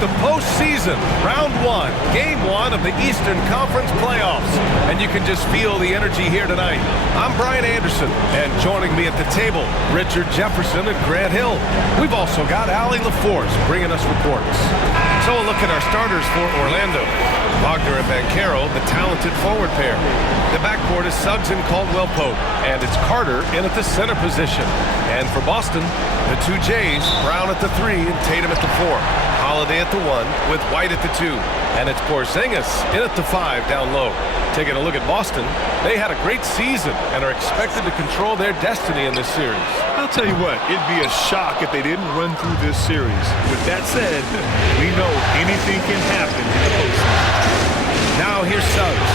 the postseason, round one, game one of the Eastern Conference playoffs. And you can just feel the energy here tonight. I'm Brian Anderson, and joining me at the table, Richard Jefferson and Grant Hill. We've also got Allie LaForce bringing us reports. So a look at our starters for Orlando. Wagner and Banchero, the talented forward pair. The backcourt is Suggs and Caldwell-Pope, and it's Carter in at the center position. And for Boston, the two Jays, Brown at the 3 and Tatum at the 4. Holiday at the 1 with White at the 2. And it's Porzingis in at the 5 down low. Taking a look at Boston, they had a great season and are expected to control their destiny in this series. I'll tell you what, it'd be a shock if they didn't run through this series. With that said, we know anything can happen in the postseason. Now here's Suggs.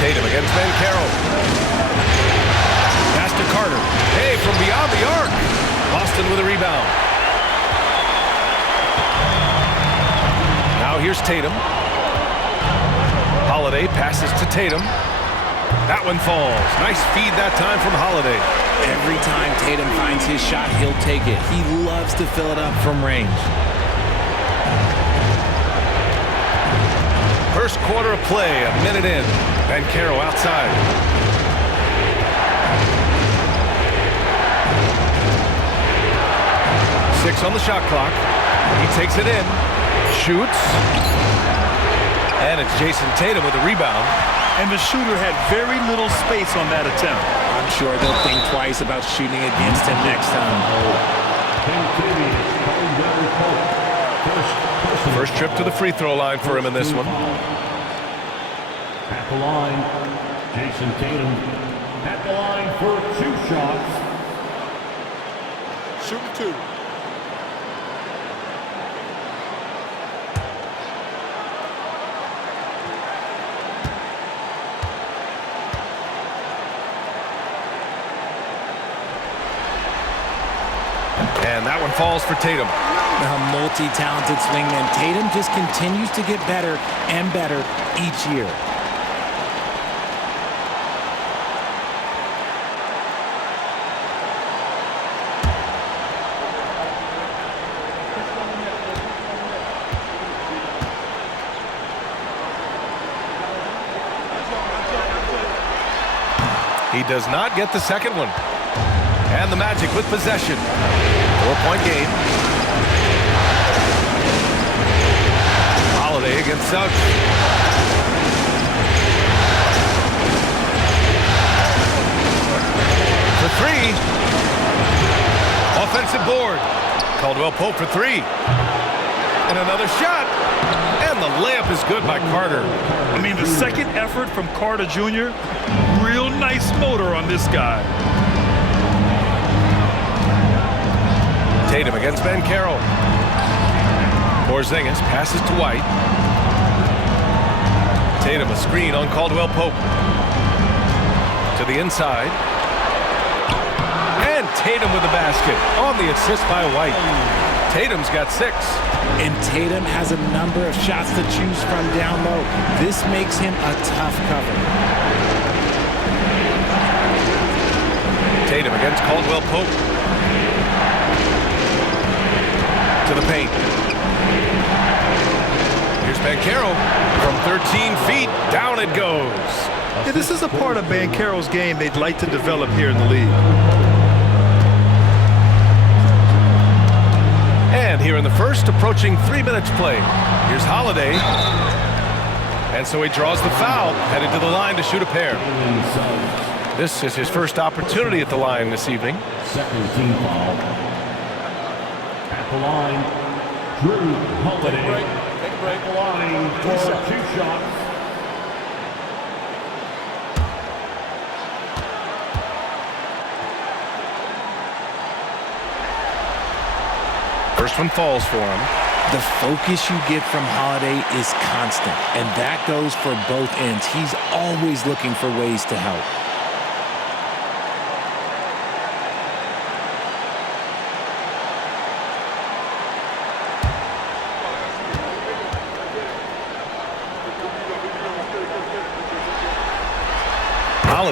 Tatum against Banchero. Pass to Carter. Hey, from beyond the arc. Boston with a rebound. Now here's Tatum. Holiday passes to Tatum. That one falls. Nice feed that time from Holiday. Every time Tatum finds his shot, he'll take it. He loves to fill it up from range. First quarter of play, a minute in. Banchero outside. Six on the shot clock. He takes it in. Shoots. And it's Jason Tatum with a rebound. And the shooter had very little space on that attempt. I'm sure they'll think twice about shooting against him next time. First trip to the free throw line for him in this one. At the line, Jason Tatum. At the line for 2 shots. Shooting 2. And that one falls for Tatum. A multi-talented swingman, Tatum just continues to get better and better each year. He does not get the second one. And the Magic with possession. 4-point game. Holiday against Suggs. For 3. Offensive board. Caldwell-Pope for 3. And another shot. And the layup is good by Carter. I mean, the second effort from Carter Jr., real nice motor on this guy. Tatum against Banchero. Porzingis passes to White. Tatum a screen on Caldwell-Pope. To the inside. And Tatum with the basket on the assist by White. Tatum's got 6. And Tatum has a number of shots to choose from down low. This makes him a tough cover. Tatum against Caldwell-Pope. To the paint. Here's Banchero from 13 feet. Down it goes. Yeah, this is a part of Banchero's game they'd like to develop here in the league. And here in the first, approaching 3 minutes play. Here's Holiday. And so he draws the foul, headed to the line to shoot a pair. This is his first opportunity at the line this evening. Second team foul. At the line, Drew Holiday. Take a break. At the line for 2 shots. First one falls for him. The focus you get from Holiday is constant, and that goes for both ends. He's always looking for ways to help.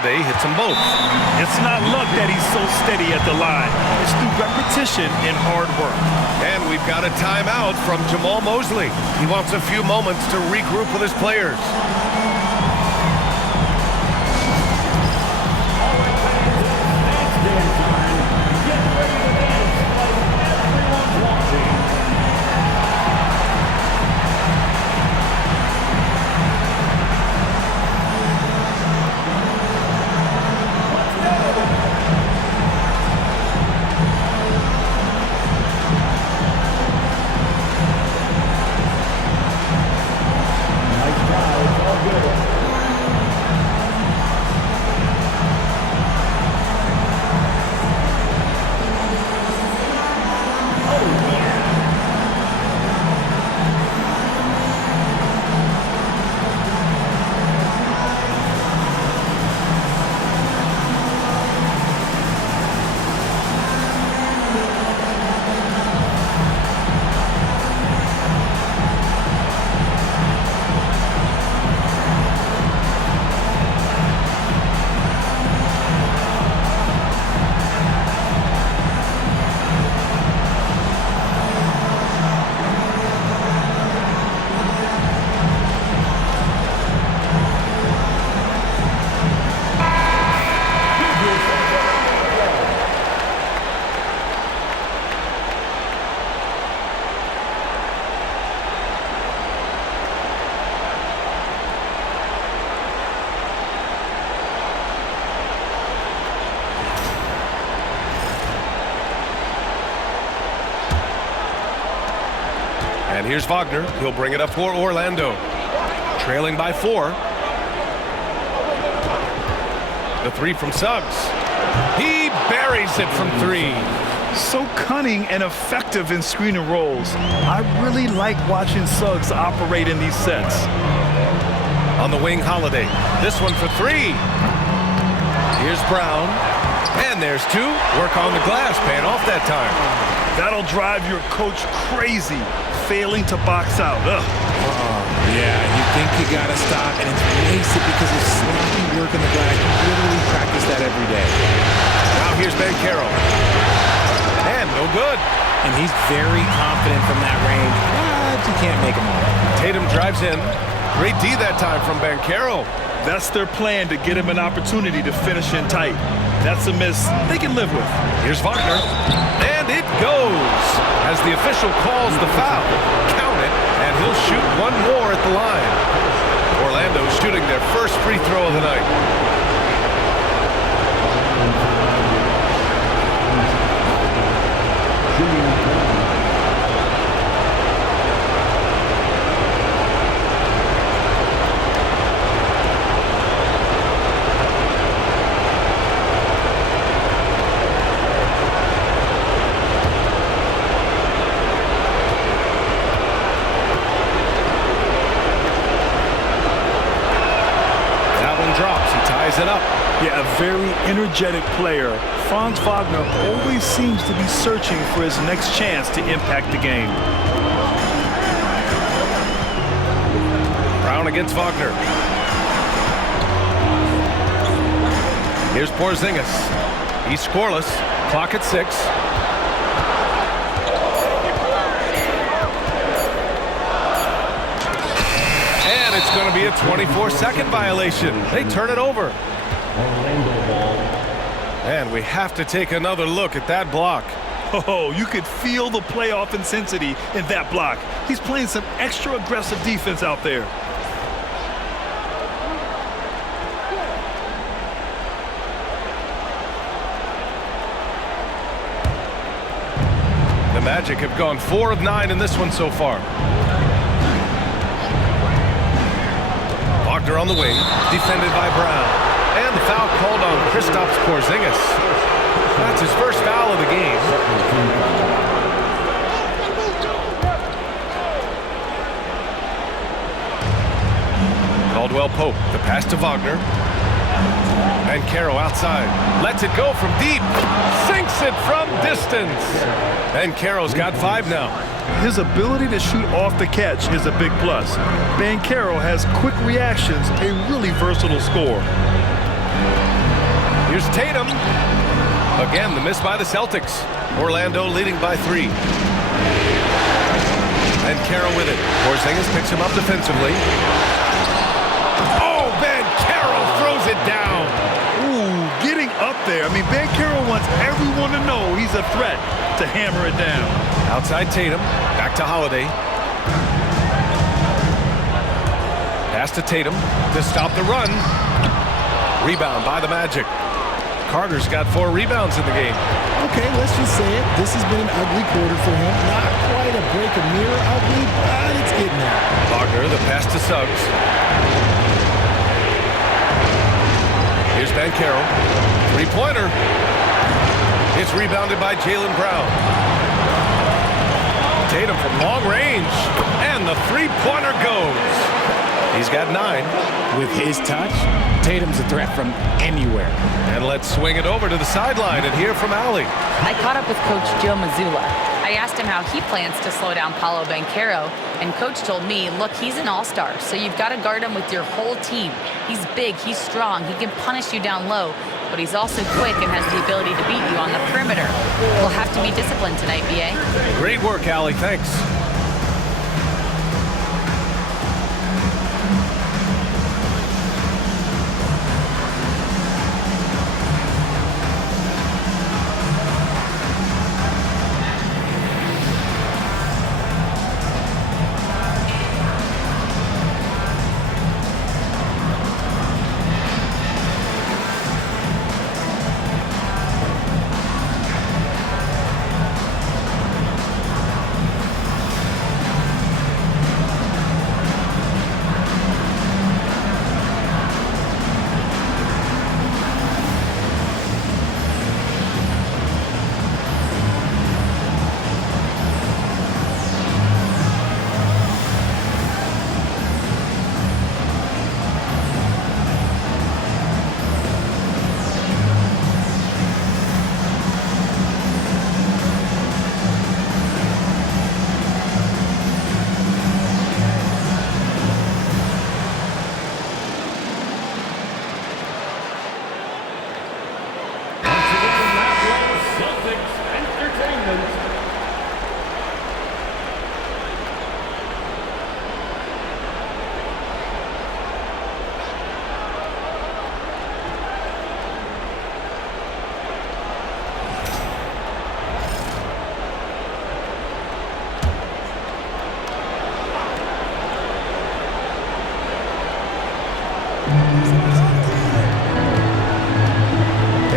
Holiday hits them both. It's not luck that he's so steady at the line. It's through repetition and hard work. And we've got a timeout from Jamal Mosley. He wants a few moments to regroup with his players. And here's Wagner. He'll bring it up for Orlando. Trailing by 4. The 3 from Suggs. He buries it from 3. So cunning and effective in screen and rolls. I really like watching Suggs operate in these sets. On the wing, Holiday. This one for 3. Here's Brown. And there's 2. Work on the glass, paying off that time. That'll drive your coach crazy, failing to box out. Yeah, you think you got to stop, and it's wasted because of sloppy work in the glass. You literally practice that every day. Now here's Banchero. And no good. And he's very confident from that range, but you can't make him all. Tatum drives in. Great D that time from Banchero. That's their plan, to get him an opportunity to finish in tight. That's a miss they can live with. Here's Wagner. And it goes as the official calls the foul. Count it, and he'll shoot one more at the line. Orlando shooting their first free throw of the night. It up. Yeah, a very energetic player. Franz Wagner always seems to be searching for his next chance to impact the game. Brown against Wagner. Here's Porzingis. He's scoreless. Clock at 6. It's going to be a 24-second violation. They turn it over. And we have to take another look at that block. Oh, you could feel the playoff intensity in that block. He's playing some extra aggressive defense out there. The Magic have gone 4 of 9 in this one so far. Wagner on the wing, defended by Brown. And the foul called on Kristaps Porzingis. That's his first foul of the game. Caldwell Pope, the pass to Wagner. And Caro outside. Lets it go from deep. Sinks it from distance. And Caro's got 5 now. His ability to shoot off the catch is a big plus. Banchero has quick reactions, a really versatile scorer. Here's Tatum. Again, the miss by the Celtics. Orlando leading by 3. And Carroll with it. Porzingis picks him up defensively. Oh, Ben Carroll throws it down. Ooh, getting up there. I mean, Ben Carroll wants everyone to know he's a threat to hammer it down. Outside Tatum. Back to Holiday. Pass to Tatum to stop the run. Rebound by the Magic. Carter's got 4 rebounds in the game. Okay, let's just say it. This has been an ugly quarter for him. Not quite a break a mirror ugly, but it's getting there. Wagner, the pass to Suggs. Here's Ben Carroll. 3-pointer. It's rebounded by Jaylen Brown. Tatum from long range. And the 3-pointer goes. He's got 9. With his touch, Tatum's a threat from anywhere. And let's swing it over to the sideline and hear from Allie. I caught up with Coach Joe Mazzulla. I asked him how he plans to slow down Paolo Banchero, and Coach told me, look, he's an all-star, so you've got to guard him with your whole team. He's big, he's strong, he can punish you down low, but he's also quick and has the ability to beat you on the perimeter. We'll have to be disciplined tonight, B.A. Great work, Allie. Thanks.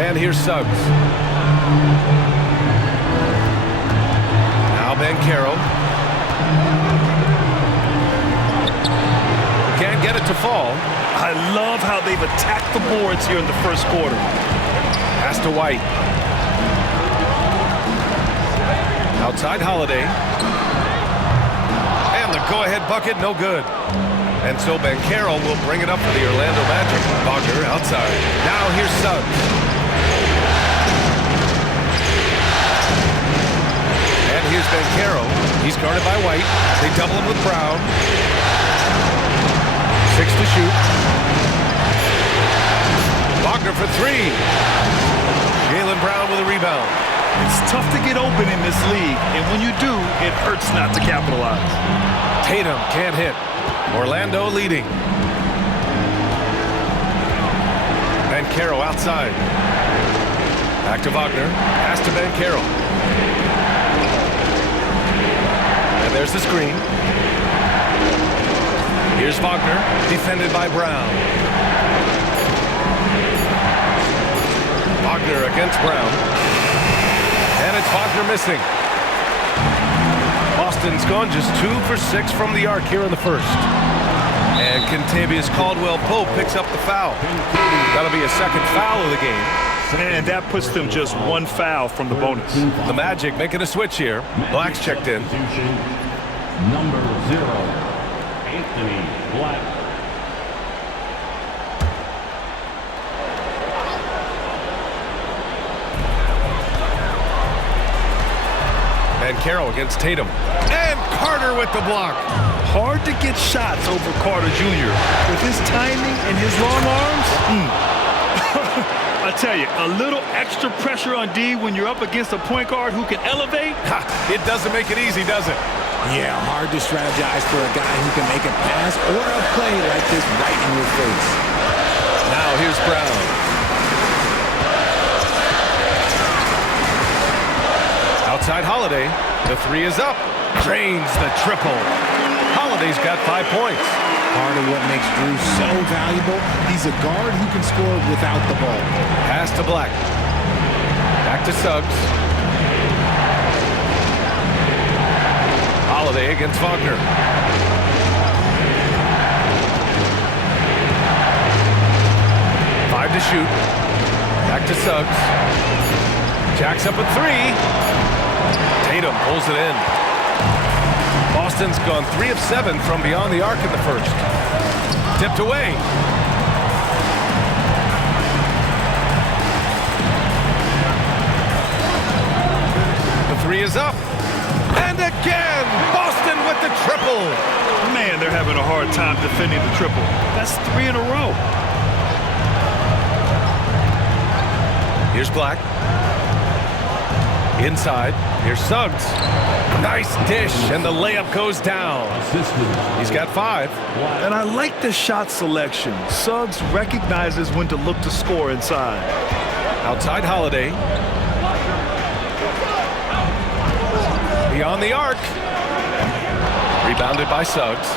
And here's Suggs. Now Ben Carroll. Can't get it to fall. I love how they've attacked the boards here in the first quarter. Pass to White. Outside Holiday. And the go-ahead bucket, no good. And so Ben Carroll will bring it up for the Orlando Magic. Wagner outside. Now here's Suggs. And here's Ben Carroll. He's guarded by White. They double him with Brown. 6 to shoot. Wagner for 3. Jaylen Brown with a rebound. It's tough to get open in this league, and when you do, it hurts not to capitalize. Tatum can't hit. Orlando leading. Ben Carroll outside. Back to Wagner. Pass to Ben Carroll. And there's the screen. Here's Wagner, defended by Brown. Wagner against Brown. And it's Wagner missing. Boston's gone just 2 for 6 from the arc here in the first. And Kentavious Caldwell-Pope picks up the foul. That'll be a second foul of the game. And that puts them just 1 foul from the bonus. The Magic making a switch here. Black's checked in. Number 0, Anthony Black. And Carroll against Tatum. And Carter with the block. Hard to get shots over Carter Jr. With his timing and his long arms, a I tell you, a little extra pressure on D when you're up against a point guard who can elevate. Ha, it doesn't make it easy, does it? Yeah, hard to strategize for a guy who can make a pass or a play like this right in your face. Now here's Brown. Outside Holiday. The three is up. Drains the triple. Holiday's got 5 points. Part of what makes Drew so valuable, he's a guard who can score without the ball. Pass to Black. Back to Suggs. Holiday against Wagner. Five to shoot. Back to Suggs. Jacks up a three. Tatum pulls it in. Boston's gone 3 of 7 from beyond the arc in the first. Tipped away. The three is up. And again, Boston with the triple. Man, they're having a hard time defending the triple. That's 3 in a row. Here's Black. Inside. Here's Suggs. Nice dish, and the layup goes down. He's got 5. And I like the shot selection. Suggs recognizes when to look to score inside. Outside Holiday. Beyond the arc. Rebounded by Suggs.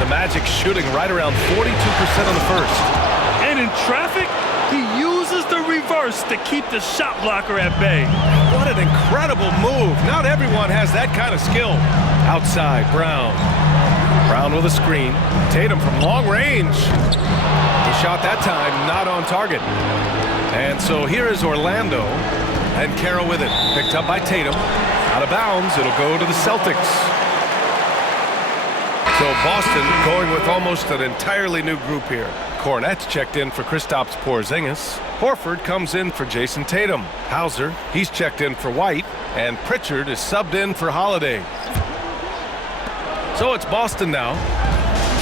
The Magic shooting right around 42% on the first. And in traffic, he uses the reverse to keep the shot blocker at bay. What an incredible move. Not everyone has that kind of skill. Outside, Brown. Brown with a screen. Tatum from long range. The shot that time not on target. And so here is Orlando. And Carroll with it. Picked up by Tatum. Out of bounds. It'll go to the Celtics. So Boston going with almost an entirely new group here. Cornette's checked in for Kristaps Porzingis. Horford comes in for Jason Tatum. Hauser, he's checked in for White. And Pritchard is subbed in for Holiday. So it's Boston now,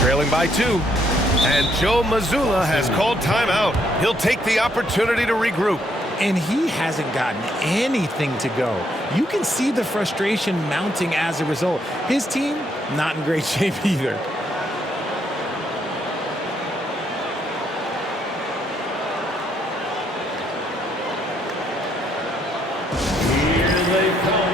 trailing by 2. And Joe Mazzulla has called timeout. He'll take the opportunity to regroup. And he hasn't gotten anything to go. You can see the frustration mounting as a result. His team, not in great shape either. Here they come.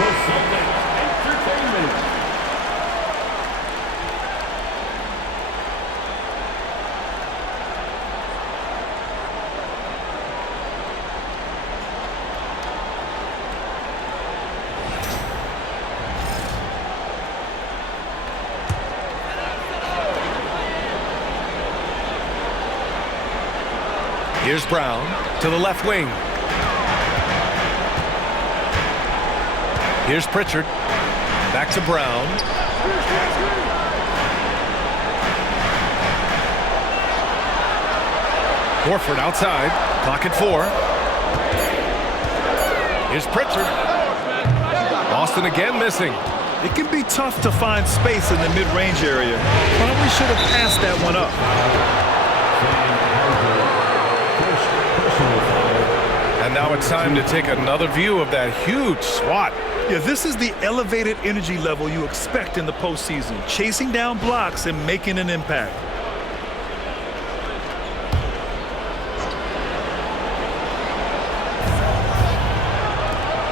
It's Celtics Entertainment. Here's Brown to the left wing. Here's Pritchard. Back to Brown. Horford outside. Clock at 4. Here's Pritchard. Boston again missing. It can be tough to find space in the mid-range area. Probably should have passed that one up. now it's time to take another view of that huge swat. Yeah, this is the elevated energy level you expect in the postseason, chasing down blocks and making an impact.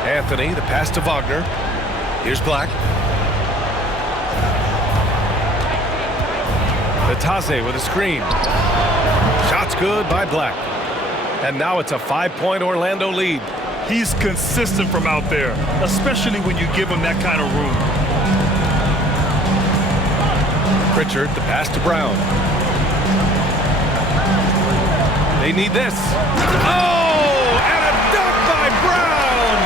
Anthony, the pass to Wagner. Here's Black. Vitase with a screen. Shot's good by Black. And now it's a 5-point Orlando lead. He's consistent from out there, especially when you give him that kind of room. Pritchard, the pass to Brown. They need this. Oh, and a dunk by Brown!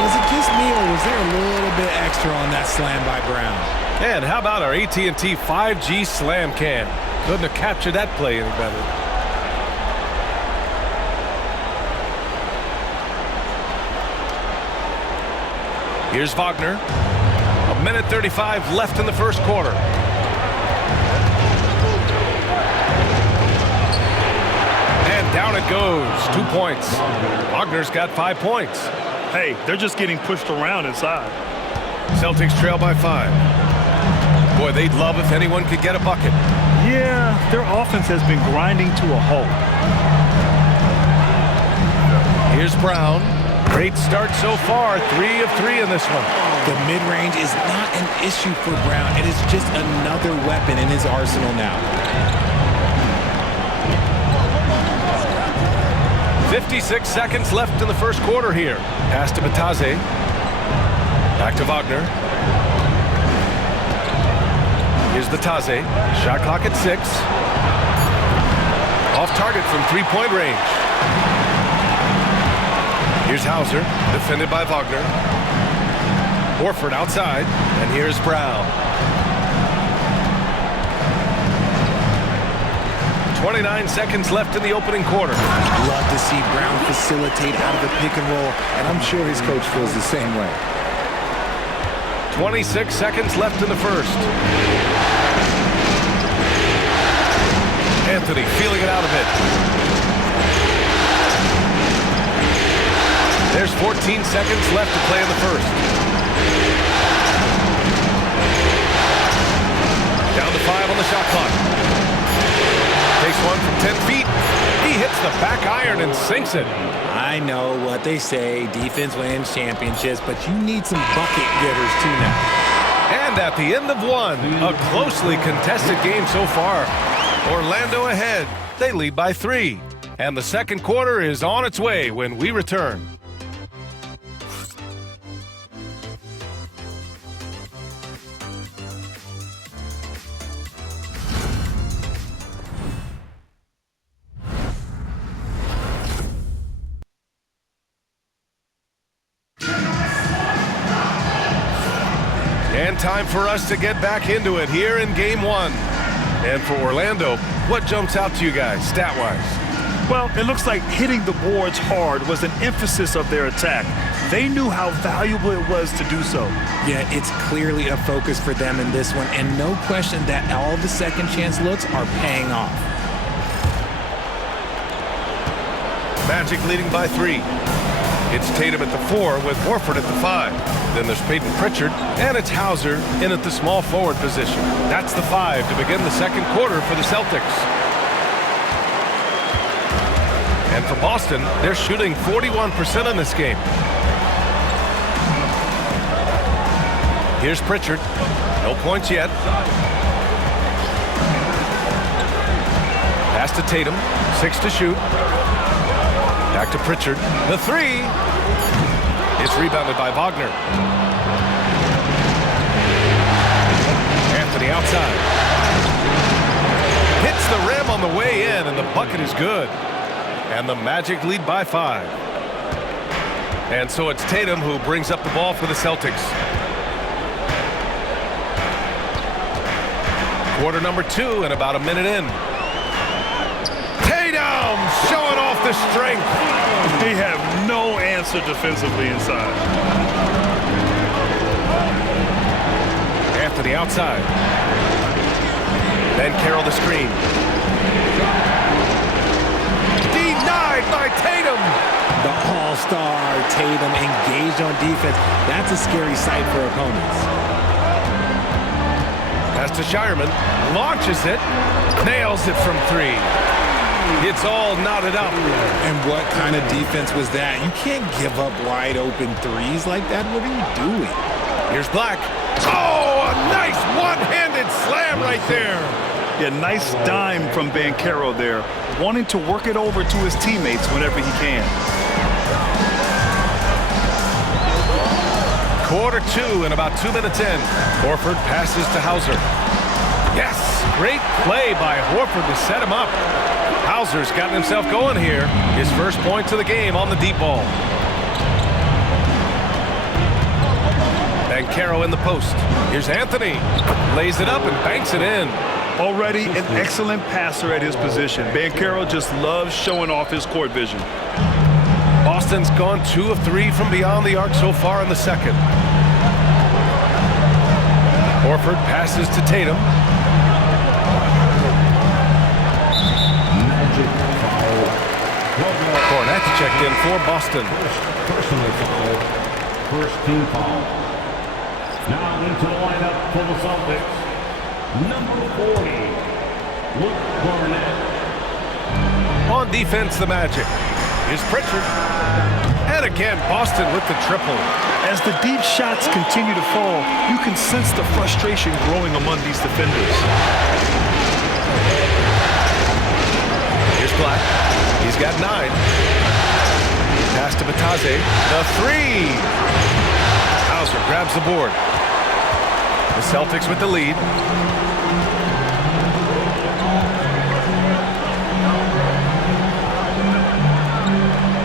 Was it just me, or was there a little bit extra on that slam by Brown? And how about our AT&T 5G slam cam? Couldn't have captured that play any better. Here's Wagner. 1:35 left in the first quarter. And down it goes. 2 points. Wagner's got 5 points. Hey, they're just getting pushed around inside. Celtics trail by 5. Boy, they'd love if anyone could get a bucket. Yeah, their offense has been grinding to a halt. Here's Brown. Great start so far. 3 of 3 in this one. The mid-range is not an issue for Brown. It is just another weapon in his arsenal now. 56 seconds left in the first quarter here. Pass to Vitase. Back to Wagner. Here's Vitase. Shot clock at 6. Off target from 3-point range. Here's Hauser, defended by Wagner. Horford outside, and here's Brown. 29 seconds left in the opening quarter. Love to see Brown facilitate out of the pick and roll, and I'm sure his coach feels the same way. 26 seconds left in the first. Anthony feeling it out a bit. There's 14 seconds left to play in the first. Down to 5 on the shot clock. Takes one from 10 feet. He hits the back iron and sinks it. I know what they say, defense wins championships, but you need some bucket getters too now. And at the end of one, a closely contested game so far. Orlando ahead. They lead by 3. And the second quarter is on its way when we return. And time for us to get back into it here in Game 1. And for Orlando, what jumps out to you guys, stat-wise? Well, it looks like hitting the boards hard was an emphasis of their attack. They knew how valuable it was to do so. Yeah, it's clearly a focus for them in this one, and no question that all the second chance looks are paying off. Magic leading by 3. It's Tatum at the 4 with Horford at the 5. Then there's Peyton Pritchard, and it's Hauser in at the small forward position. That's the 5 to begin the second quarter for the Celtics. And for Boston, they're shooting 41% in this game. Here's Pritchard. No points yet. Pass to Tatum. 6 to shoot. Back to Pritchard. The 3. It's rebounded by Wagner. Anthony outside. Hits the rim on the way in, and the bucket is good. And the Magic lead by 5. And so it's Tatum who brings up the ball for the Celtics. Quarter number 2 and about a minute in. Tatum showing off the strength. They have no answer defensively inside. Anthony outside. Then Carroll the screen. Denied by Tatum. The All-star Tatum engaged on defense. That's a scary sight for opponents. Pass to Shireman. Launches it. Nails it from 3. It's all knotted up. And what kind of defense was that? You can't give up wide open threes like that. What are you doing? Here's Black. Oh, a nice one-handed slam right there. Yeah, nice dime from Banchero there, wanting to work it over to his teammates whenever he can. Quarter 2 and about 2 minutes in. Horford passes to Hauser. Yes, great play by Horford to set him up. Hauser's gotten himself going here. His first points of the game on the deep ball. Banchero in the post. Here's Anthony. Lays it up and banks it in. Already an excellent passer at his position. Banchero just loves showing off his court vision. Boston's gone 2 of 3 from beyond the arc so far in the second. Horford passes to Tatum. Cornette's checked in for Boston. Personal foul. First team foul. Now into the lineup for the Celtics. Number 40, Luke Cornette. On defense, the Magic. Here's Pritchard. And again, Boston with the triple. As the deep shots continue to fall, you can sense the frustration growing among these defenders. Here's Black. He's got 9. Pass to Batase. The 3. Hauser grabs the board. The Celtics with the lead.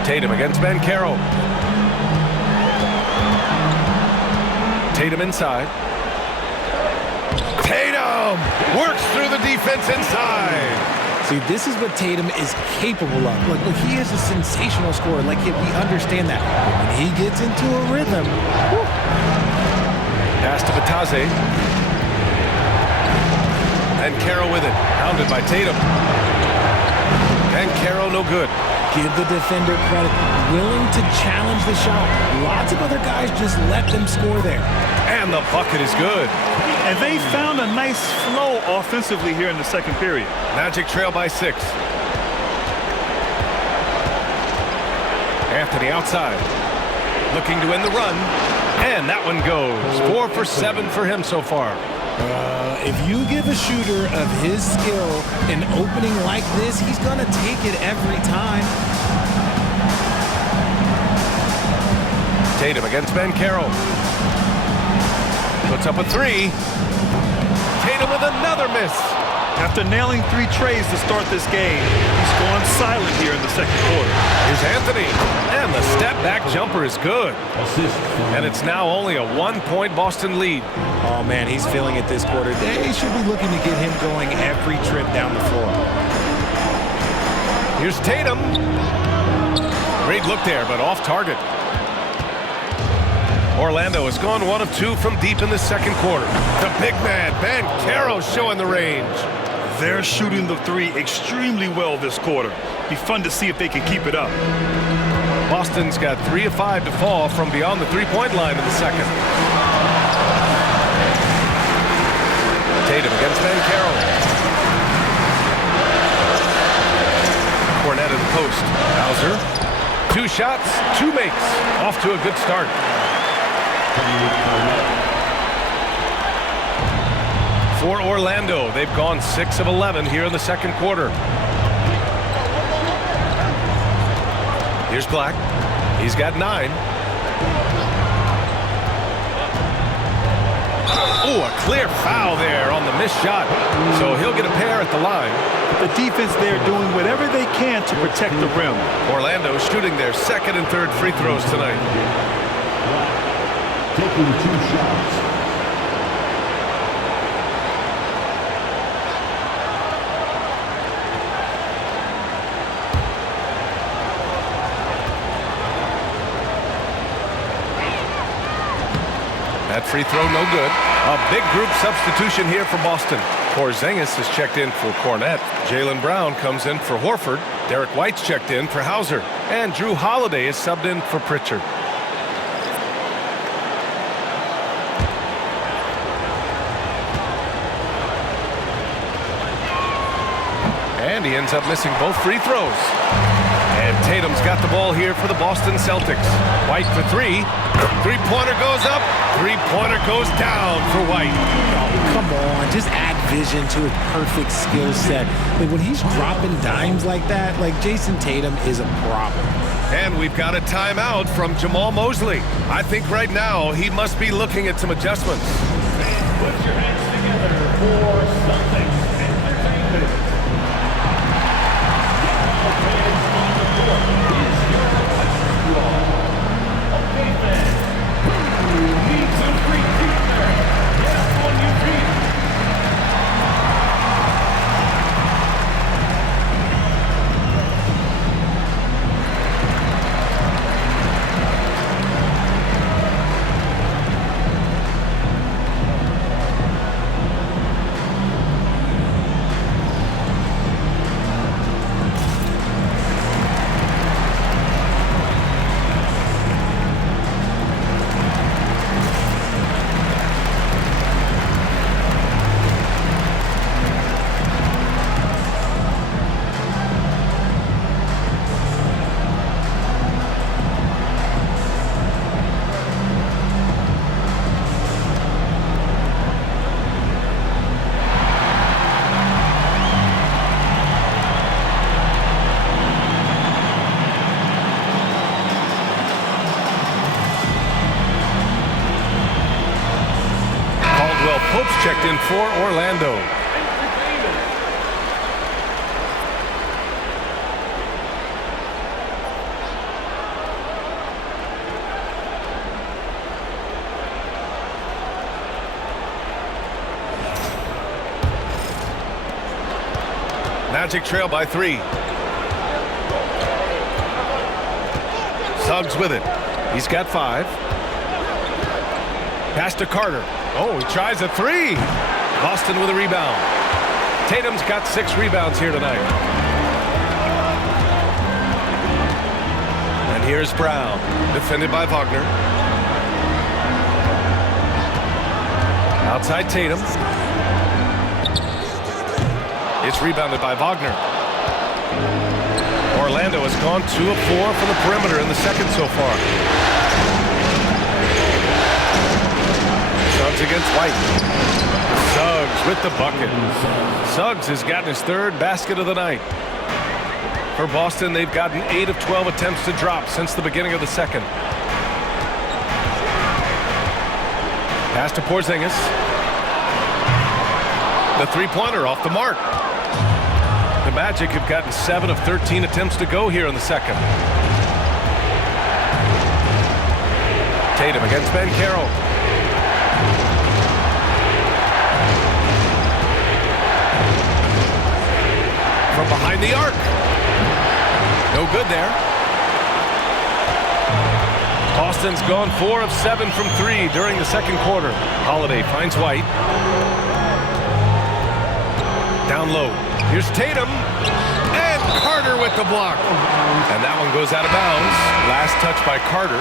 Tatum against Banchero. Tatum inside. Tatum works through the defense inside. See, this is what Tatum is capable of. Look, he is a sensational scorer. Like, we understand that. But when he gets into a rhythm, whew. Pass to Batase. And Banchero with it. Hounded by Tatum. Banchero no good. Give the defender credit. Willing to challenge the shot. Lots of other guys just let them score there. And the bucket is good. And they found a nice flow offensively here in the second period. Magic trail by 6. Anthony outside. Looking to end the run. And that one goes. 4 for 7 for him so far. If you give a shooter of his skill an opening like this, he's going to take it every time. Tatum against Banchero. Puts up a 3. Tatum with another miss. After nailing 3 trays to start this game, he's gone silent here in the second quarter. Here's Anthony. And the step-back jumper is good. And it's now only a 1-point Boston lead. Oh, man, he's feeling it this quarter. They should be looking to get him going every trip down the floor. Here's Tatum. Great look there, but off target. Orlando has gone 1 of 2 from deep in the second quarter. The big man, Banchero, showing the range. They're shooting the 3 extremely well this quarter. Be fun to see if they can keep it up. Boston's got 3 of 5 to fall from beyond the three-point line in the second. Tatum against Banchero. Cornette in the post. Hauser. 2 shots, 2 makes. Off to a good start. For Orlando, they've gone 6 of 11 here in the second quarter. Here's Black. He's got 9. Oh, a clear foul there on the missed shot. So he'll get a pair at the line. The defense there doing whatever they can to protect the rim. Orlando shooting their second and third free throws tonight. Taking 2 shots. That free throw no good. A big group substitution here for Boston. Porzingis is checked in for Cornette. Jaylen Brown comes in for Horford. Derek White's checked in for Hauser. And Drew Holiday is subbed in for Pritchard. And he ends up missing both free throws. And Tatum's got the ball here for the Boston Celtics. White for three. Three-pointer goes up. Three-pointer goes down for White. Oh, come on. Just add vision to his perfect skill set. Like, when he's dropping dimes like that, like, Jason Tatum is a problem. And we've got a timeout from Jamal Mosley. I think right now he must be looking at some adjustments. Put your hands together for Celtics Entertainment. Okay, fans. You need some free feedback. Get up on your feet. Pope's checked in for Orlando. Magic trail by 3. Suggs with it. He's got 5. Pass to Carter. Oh, he tries a 3. Boston with a rebound. Tatum's got 6 rebounds here tonight. And here's Brown, defended by Wagner. Outside Tatum. It's rebounded by Wagner. Orlando has gone 2 of 4 from the perimeter in the second so far. Suggs against White. Suggs with the bucket. Suggs has gotten his 3rd basket of the night. For Boston, they've gotten 8 of 12 attempts to drop since the beginning of the second. Pass to Porzingis. The 3-pointer off the mark. The Magic have gotten 7 of 13 attempts to go here in the second. Tatum against Banchero. From behind the arc. No good there. Boston's gone 4 of 7 from 3 during the second quarter. Holiday finds White. Down low. Here's Tatum. And Carter with the block. And that one goes out of bounds. Last touch by Carter.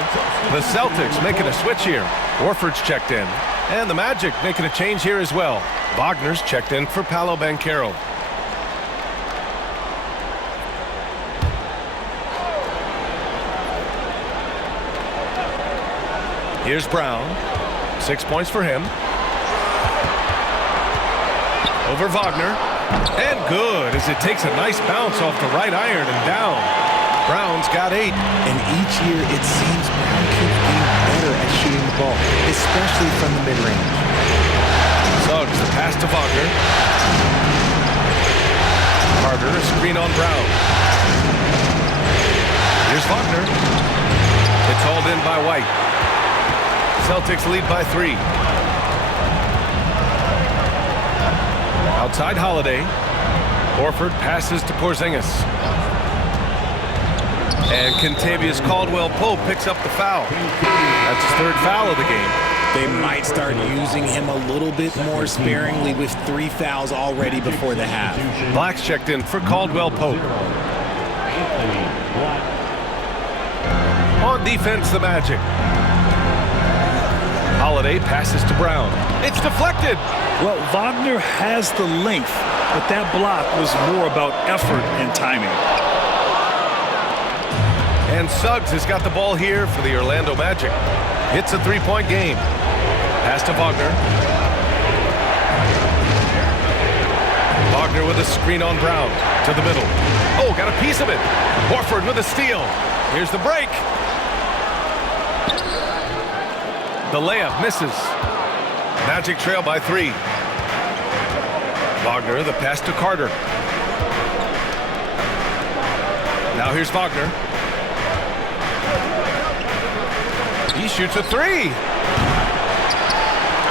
The Celtics making a switch here. Horford's checked in. And the Magic making a change here as well. Wagner's checked in for Paolo Banchero. Here's Brown. 6 points for him. Over Wagner. And good as it takes a nice bounce off the right iron and down. Brown's got 8. And each year it seems Brown keeps getting better at shooting the ball, especially from the mid-range. Suggs, the pass to Wagner. Carter, a screen on Brown. Here's Wagner. It's hauled in by White. Celtics lead by 3. Outside Holiday. Horford passes to Porzingis. And Kentavious Caldwell-Pope picks up the foul. That's his 3rd foul of the game. They might start using him a little bit more sparingly with 3 fouls already before the half. Black's checked in for Caldwell Pope. On defense, the Magic. Holiday passes to Brown. It's deflected. Well, Wagner has the length, but that block was more about effort and timing. And Suggs has got the ball here for the Orlando Magic. It's a 3-point game. Pass to Wagner. Wagner with a screen on Brown. To the middle. Oh, got a piece of it. Horford with a steal. Here's the break. The layup misses. Magic trail by 3. Wagner, the pass to Carter. Now here's Wagner. He shoots a 3.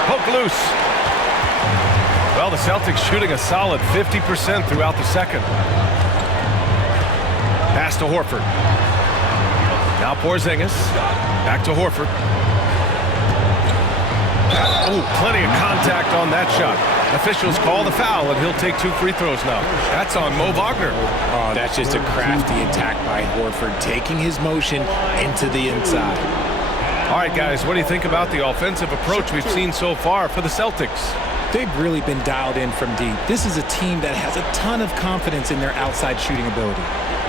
Poke loose. Well, the Celtics shooting a solid 50% throughout the second. Pass to Horford. Now Porzingis. Back to Horford. Oh, plenty of contact on that shot. Officials call the foul, and he'll take 2 free throws now. That's on Mo Wagner. Oh, that's just a crafty attack by Horford, taking his motion into the inside. All right, guys, what do you think about the offensive approach we've seen so far for the Celtics? They've really been dialed in from deep. This is a team that has a ton of confidence in their outside shooting ability.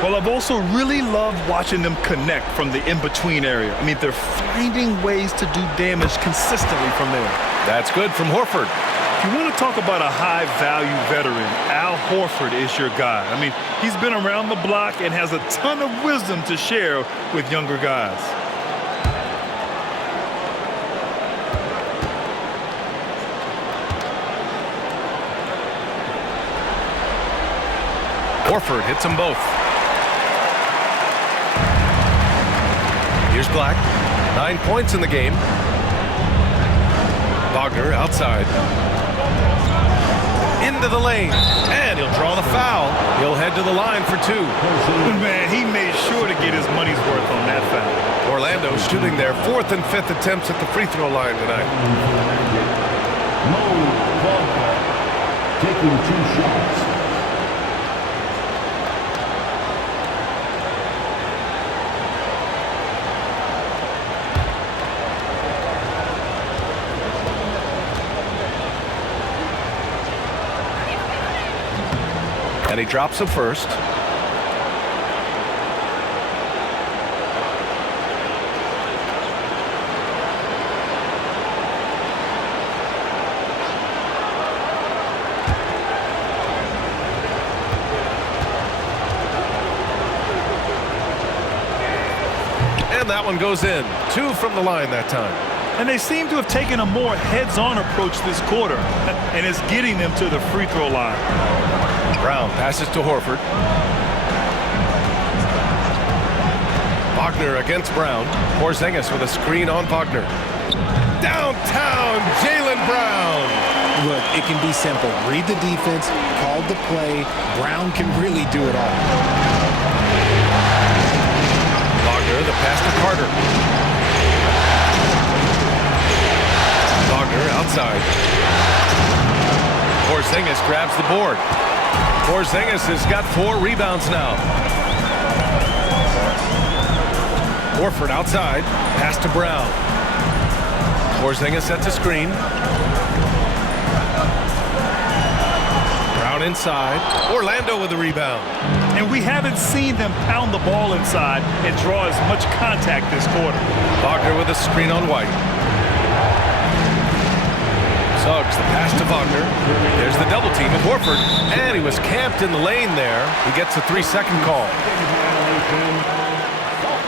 Well, I've also really loved watching them connect from the in-between area. I mean, they're finding ways to do damage consistently from there. That's good from Horford. If you want to talk about a high-value veteran, Al Horford is your guy. I mean, he's been around the block and has a ton of wisdom to share with younger guys. Horford hits them both. Here's Black. 9 points in the game. Wagner outside. Into the lane. And he'll draw the foul. He'll head to the line for 2. Man, he made sure to get his money's worth on that foul. Orlando shooting their 4th and 5th attempts at the free throw line tonight. Mo Wagner taking 2 shots. And he drops him first. And that one goes in. 2 from the line that time. And they seem to have taken a more heads-on approach this quarter, and it's getting them to the free throw line. Brown passes to Horford. Wagner against Brown. Porzingis with a screen on Wagner. Downtown, Jaylen Brown. Look, it can be simple. Read the defense, call the play. Brown can really do it all. Wagner, the pass to Carter. Wagner outside. Porzingis grabs the board. Porzingis has got 4 rebounds now. Horford outside. Pass to Brown. Porzingis sets a screen. Brown inside. Orlando with the rebound. And we haven't seen them pound the ball inside and draw as much contact this quarter. Wagner with a screen on White. Suggs, the pass to Wagner. There's the double team with Horford. And he was camped in the lane there. He gets a 3-second call.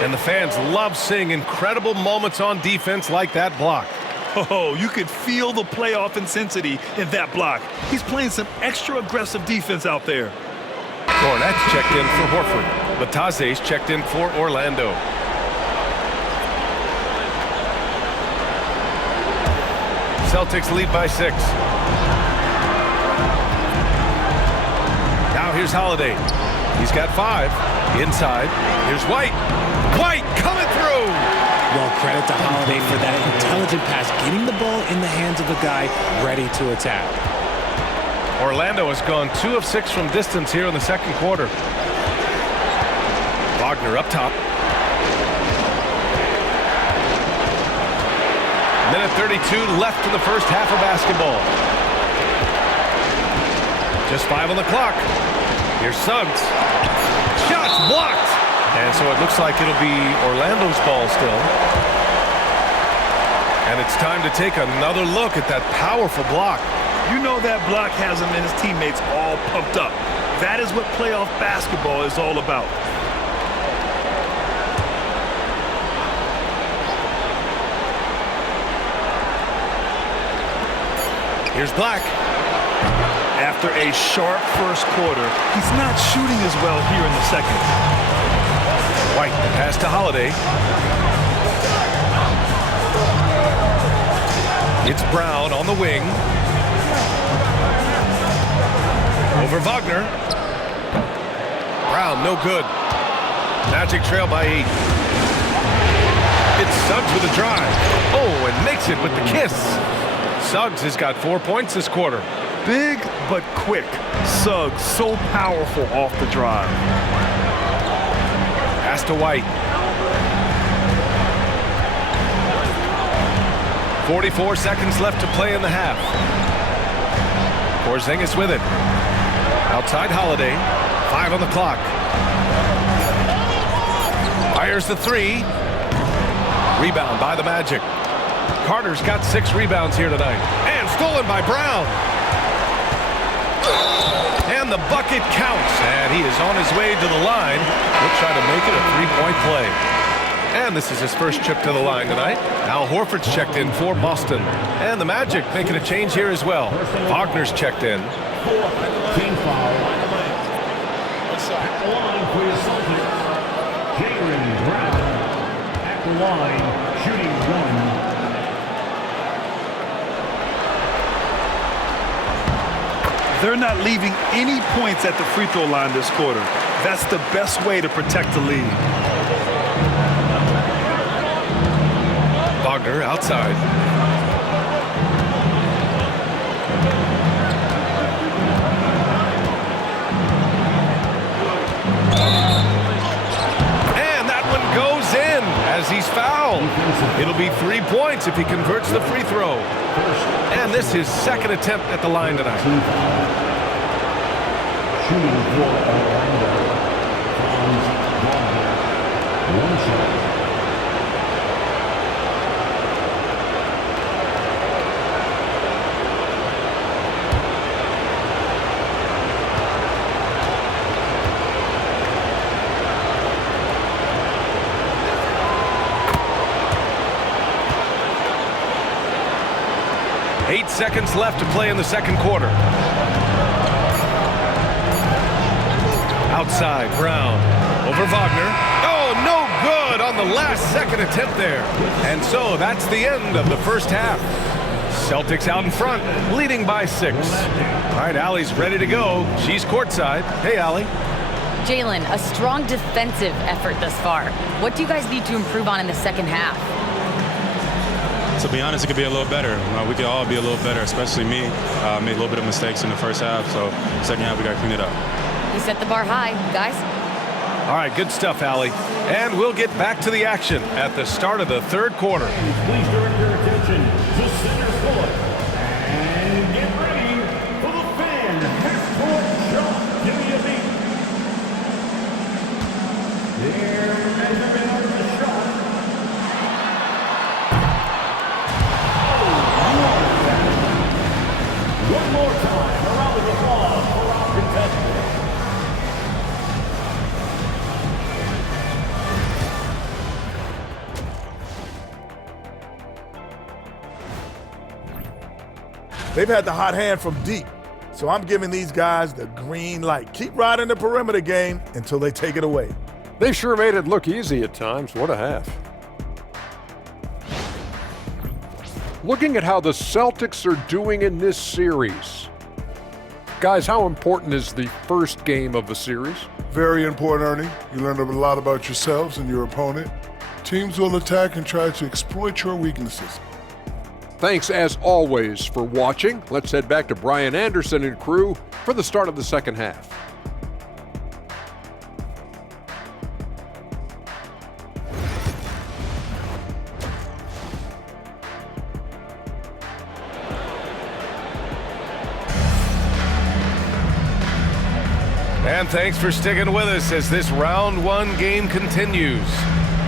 And the fans love seeing incredible moments on defense like that block. Oh, you could feel the playoff intensity in that block. He's playing some extra aggressive defense out there. Cornette's checked in for Horford. Batase's checked in for Orlando. Celtics lead by 6. Now here's Holiday. He's got 5. Inside. Here's White. White coming through. Well, Credit to Holiday for that intelligent pass, getting the ball in the hands of a guy ready to attack. Orlando has gone 2 of 6 from distance here in the second quarter. Wagner up top. Minute 32 left in the first half of basketball. Just 5 on the clock. Here's Suggs. Shots blocked. And so it looks like it'll be Orlando's ball still. And it's time to take another look at that powerful block. You know that block has him and his teammates all pumped up. That is what playoff basketball is all about. Here's Black. After a sharp first quarter, he's not shooting as well here in the second. White, pass to Holiday. It's Brown on the wing. Over Wagner. Brown, no good. Magic trail by 8. It's Suggs with a drive. Oh, and makes it with the kiss. Suggs has got 4 points this quarter. Big but quick. Suggs so powerful off the drive. Pass to White. 44 seconds left to play in the half. Porzingis with it. Outside Holiday. 5 on the clock. Fires the 3. Rebound by the Magic. Carter's got 6 rebounds here tonight. And stolen by Brown. And the bucket counts. And he is on his way to the line. He'll try to make it a 3-point play. And this is his first trip to the line tonight. Al Horford's checked in for Boston. And the Magic making a change here as well. Wagner's checked in. Team foul. At the line for your Celtics, Jaylen Brown. At the line, shooting 1. They're not leaving any points at the free throw line this quarter. That's the best way to protect the lead. Wagner outside. And that one goes in as he's fouled. It'll be 3 points if he converts the free throw. And this is second attempt at the line tonight. Shooting for Orlando. Wagner. 1 shot. Eight seconds left to play in the second quarter. Outside, Brown. Over Wagner. Oh, no good on the last second attempt there. And so that's the end of the first half. Celtics out in front, leading by 6. All right, Allie's ready to go. She's courtside. Hey, Allie. Jaylen, a strong defensive effort thus far. What do you guys need to improve on in the second half? To be honest, it could be a little better. We could all be a little better, especially me. Made a little bit of mistakes in the first half, so second half we got to clean it up. You set the bar high, guys. All right, good stuff, Allie. And we'll get back to the action at the start of the third quarter. Please direct your attention to center court. And get ready for the fan half-court shot. Give me a beat. There measurement of the shot. One more time, a round of applause for our contestants. They've had the hot hand from deep, so I'm giving these guys the green light. Keep riding the perimeter game until they take it away. They sure made it look easy at times. What a half. Looking at how the Celtics are doing in this series. Guys, how important is the first game of the series? Very important, Ernie. You learn a lot about yourselves and your opponent. Teams will attack and try to exploit your weaknesses. Thanks as always for watching. Let's head back to Brian Anderson and crew for the start of the second half. And thanks for sticking with us as this round one game continues.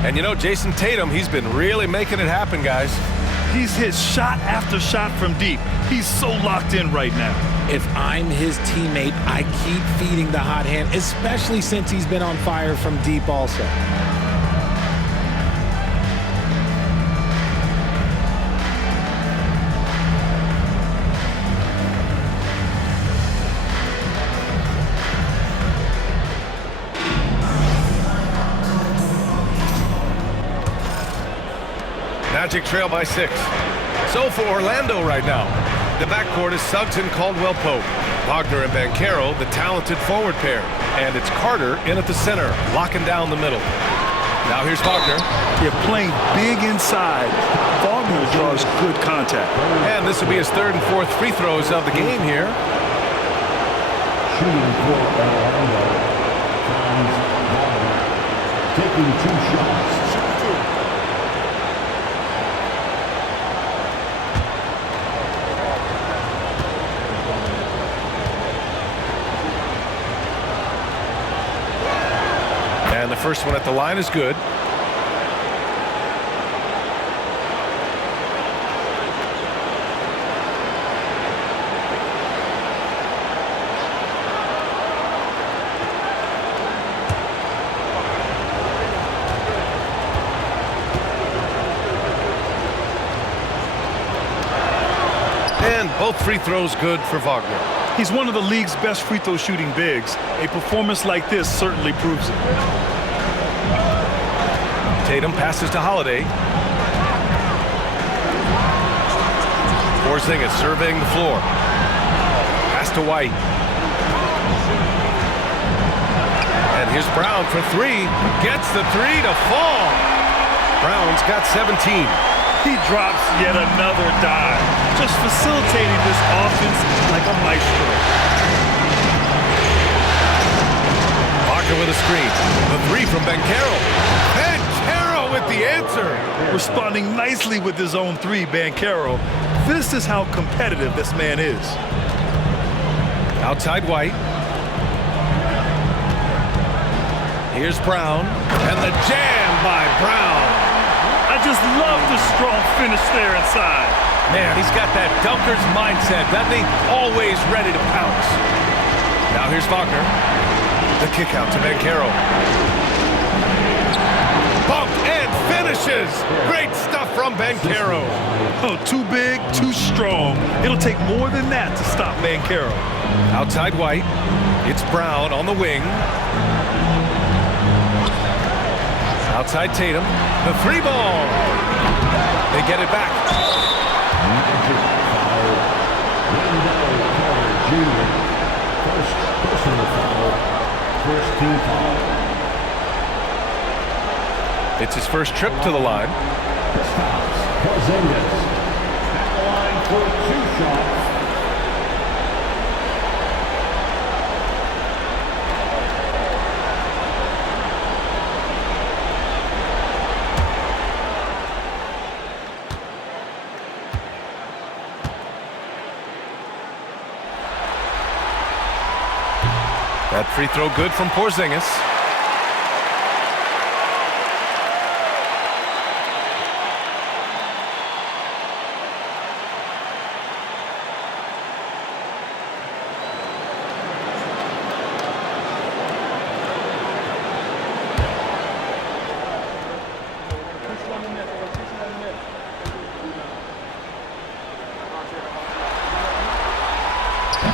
And you know, Jason Tatum, he's been really making it happen, guys. He's hit shot after shot from deep. He's so locked in right now. If I'm his teammate, I keep feeding the hot hand, especially since he's been on fire from deep also. Magic trail by 6. So for Orlando right now, the backcourt is Suggs and Caldwell-Pope. Wagner and Banchero, the talented forward pair. And it's Carter in at the center, locking down the middle. Now here's Wagner. They're playing big inside. Wagner draws good contact. And this will be his third and fourth free throws of the game here. Shooting for Orlando. Franz Wagner taking 2 shots. And the first one at the line is good. And both free throws good for Wagner. He's one of the league's best free throw shooting bigs. A performance like this certainly proves it. Tatum passes to Holiday. Porzingis surveying the floor. Pass to White. And here's Brown for 3. Gets the 3 to fall. Brown's got 17. He drops yet another dive, just facilitating this offense like a maestro. Wagner with a screen. The 3 from Banchero. Banchero with the answer. Responding nicely with his own 3, Banchero. This is how competitive this man is. Outside White. Here's Brown. And the jam by Brown. I just love the strong finish there inside. Man, he's got that dunker's mindset, doesn't he? Always ready to pounce. Now here's Wagner. The kick out to Banchero. Bumped and finishes. Great stuff from Banchero. Oh, too big, too strong. It'll take more than that to stop Banchero. Outside White. It's Brown on the wing. Outside Tatum. The 3 ball. They get it back. First personal foul. First team foul. It's his first trip to the line. Porzingis at the line for 2 shots. That free throw good from Porzingis.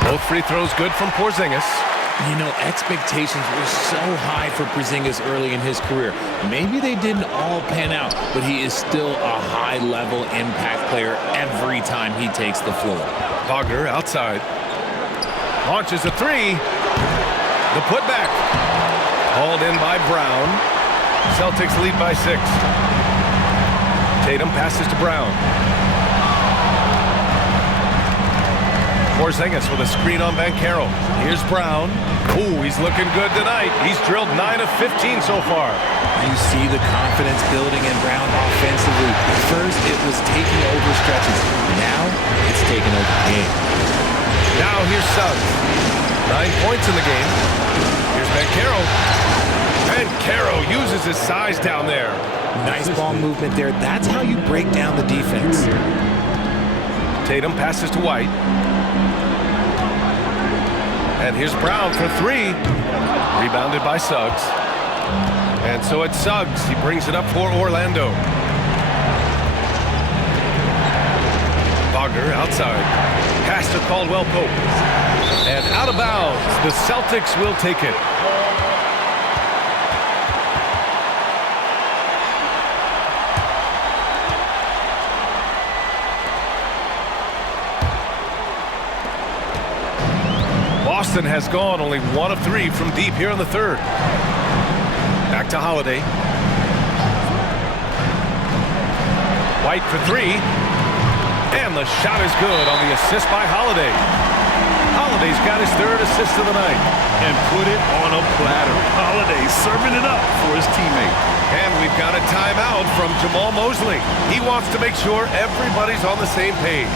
Both free throws good from Porzingis. You know, expectations were so high for Porzingis early in his career. Maybe they didn't all pan out, but he is still a high-level impact player every time he takes the floor. Wagner outside. Launches a 3. The putback. Hauled in by Brown. Celtics lead by 6. Tatum passes to Brown. Porzingis with a screen on Banchero. Here's Brown. Ooh, he's looking good tonight. He's drilled 9 of 15 so far. You see the confidence building in Brown offensively. First, it was taking over stretches. Now, it's taking over the game. Now here's Suggs. 9 points in the game. Here's Banchero. Banchero uses his size down there. Nice ball movement there. That's how you break down the defense. Tatum passes to White. And here's Brown for 3. Rebounded by Suggs. And so it's Suggs. He brings it up for Orlando. Wagner outside. Pass to Caldwell Pope. And out of bounds. The Celtics will take it. Boston has gone only 1 of 3 from deep here in the third. Back to Holiday. White for 3. And the shot is good on the assist by Holiday. Holiday's got his 3rd assist of the night. And put it on a platter. Holiday serving it up for his teammate. And we've got a timeout from Jamal Mosley. He wants to make sure everybody's on the same page.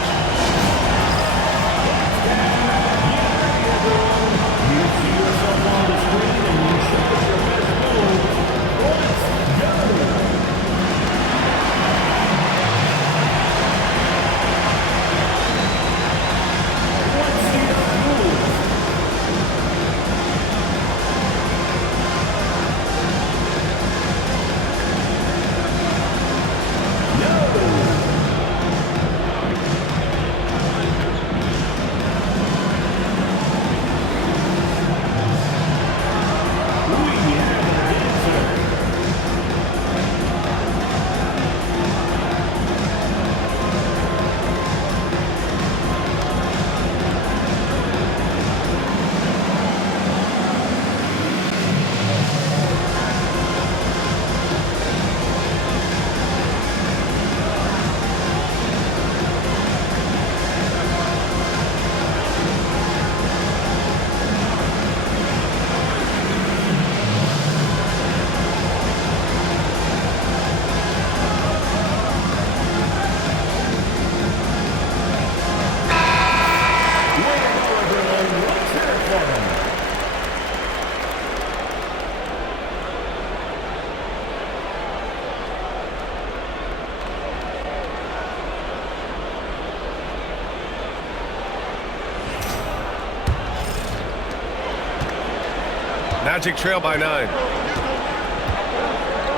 Magic trail by 9.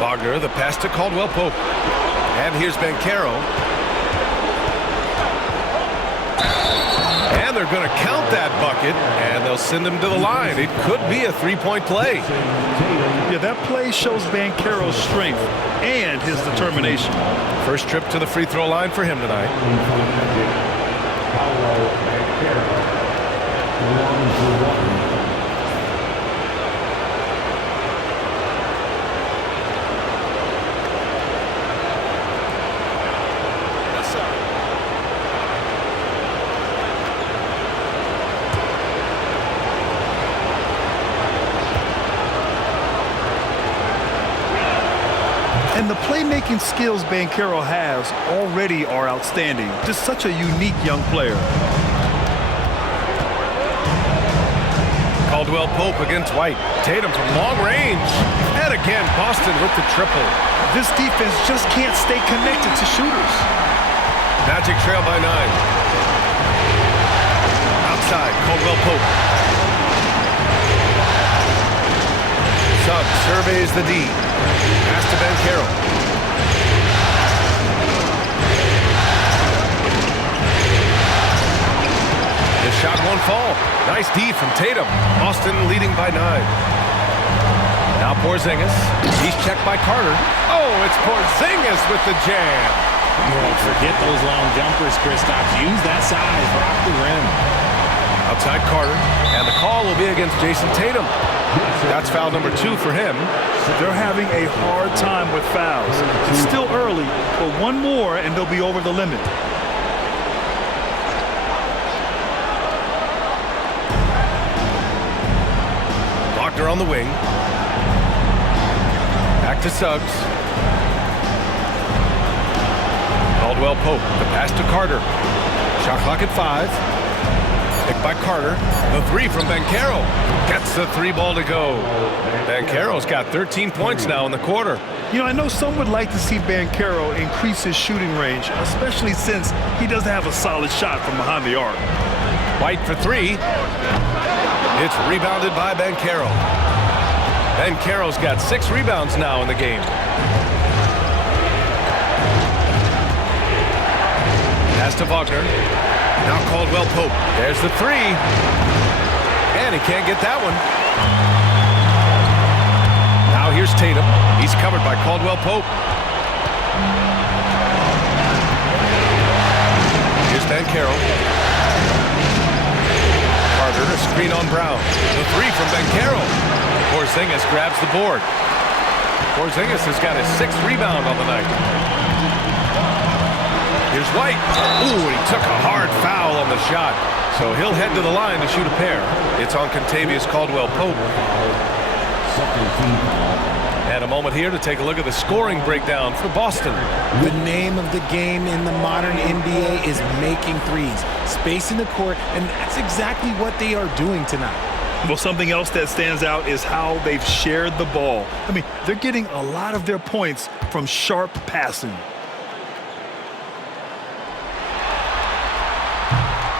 Wagner, the pass to Caldwell Pope. And here's Banchero. And they're going to count that bucket, and they'll send him to the line. It could be a 3-point play. Yeah, that play shows Banchero's strength and his determination. First trip to the free throw line for him tonight. And the playmaking skills Banchero has already are outstanding. Just such a unique young player. Caldwell Pope against White. Tatum from long range. And again, Boston with the triple. This defense just can't stay connected to shooters. Magic trail by 9. Outside, Caldwell Pope. Suggs surveys the D. Pass to Banchero. The shot won't fall. Nice D from Tatum. Boston leading by 9. Now Porzingis. He's checked by Carter. Oh, it's Porzingis with the jam. Don't forget those long jumpers, Kristaps. Use that size. Rock the rim. Outside Carter. And the call will be against Jason Tatum. That's foul number 2 for him. They're having a hard time with fouls. It's still early, but for one more, and they'll be over the limit. Wagner on the wing. Back to Suggs. Caldwell Pope, the pass to Carter. Shot clock at 5. Picked by Carter. The 3 from Banchero. Gets the 3 ball to go. Banchero's got 13 points now in the quarter. You know, I know some would like to see Banchero increase his shooting range, especially since he doesn't have a solid shot from behind the arc. White for 3. It's rebounded by Banchero. Banchero's got 6 rebounds now in the game. Pass to Wagner. Now Caldwell Pope. There's the 3. And he can't get that one. Now here's Tatum. He's covered by Caldwell Pope. Here's Banchero. Carter, a screen on Brown. The 3 from Banchero. Porzingis grabs the board. Porzingis has got his 6th rebound on the night. Here's White. Ooh, he took a hard foul on the shot. So he'll head to the line to shoot a pair. It's on Contavious Caldwell Pope. And a moment here to take a look at the scoring breakdown for Boston. The name of the game in the modern NBA is making threes, spacing the court, and that's exactly what they are doing tonight. Well, something else that stands out is how they've shared the ball. I mean, they're getting a lot of their points from sharp passing.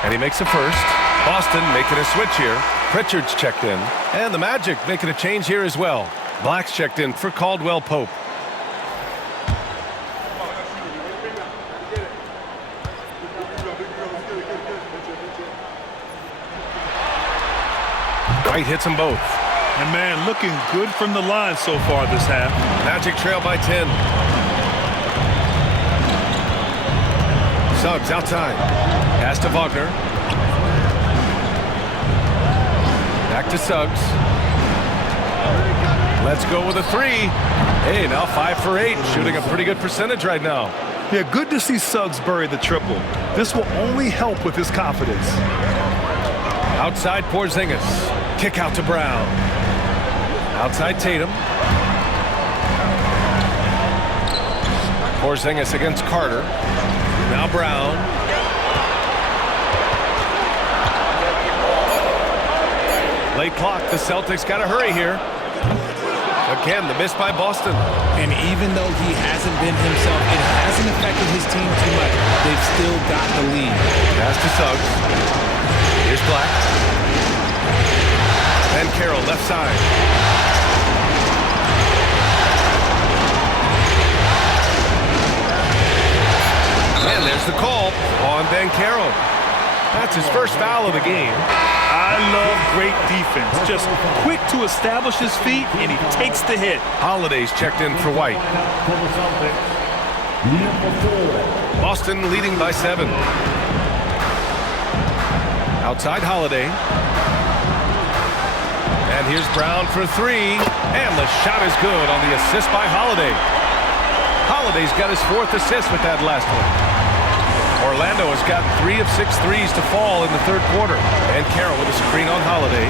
And he makes a first. Boston making a switch here. Pritchard's checked in. And the Magic making a change here as well. Black's checked in for Caldwell Pope. White hits them both. And man, looking good from the line so far this half. Magic trail by 10. Suggs outside. Pass to Wagner. Back to Suggs. Let's go with a 3. Hey, now 5 for 8. Shooting a pretty good percentage right now. Yeah, good to see Suggs bury the triple. This will only help with his confidence. Outside Porzingis. Kick out to Brown. Outside Tatum. Porzingis against Carter. Now Brown. Late clock. The Celtics got to hurry here. Again, the miss by Boston. And even though he hasn't been himself, it hasn't affected his team too much. They've still got the lead. Pass to Suggs. Here's Black. And Carroll left side. And there's the call on Banchero. That's his first foul of the game. I love great defense. Just quick to establish his feet, and he takes the hit. Holiday's checked in for White. Boston leading by 7. Outside Holiday. And here's Brown for 3. And the shot is good on the assist by Holiday. Holiday's got his 4th assist with that last one. Orlando has gotten 3 of 6 threes to fall in the 3rd quarter. And Carroll with a screen on Holiday.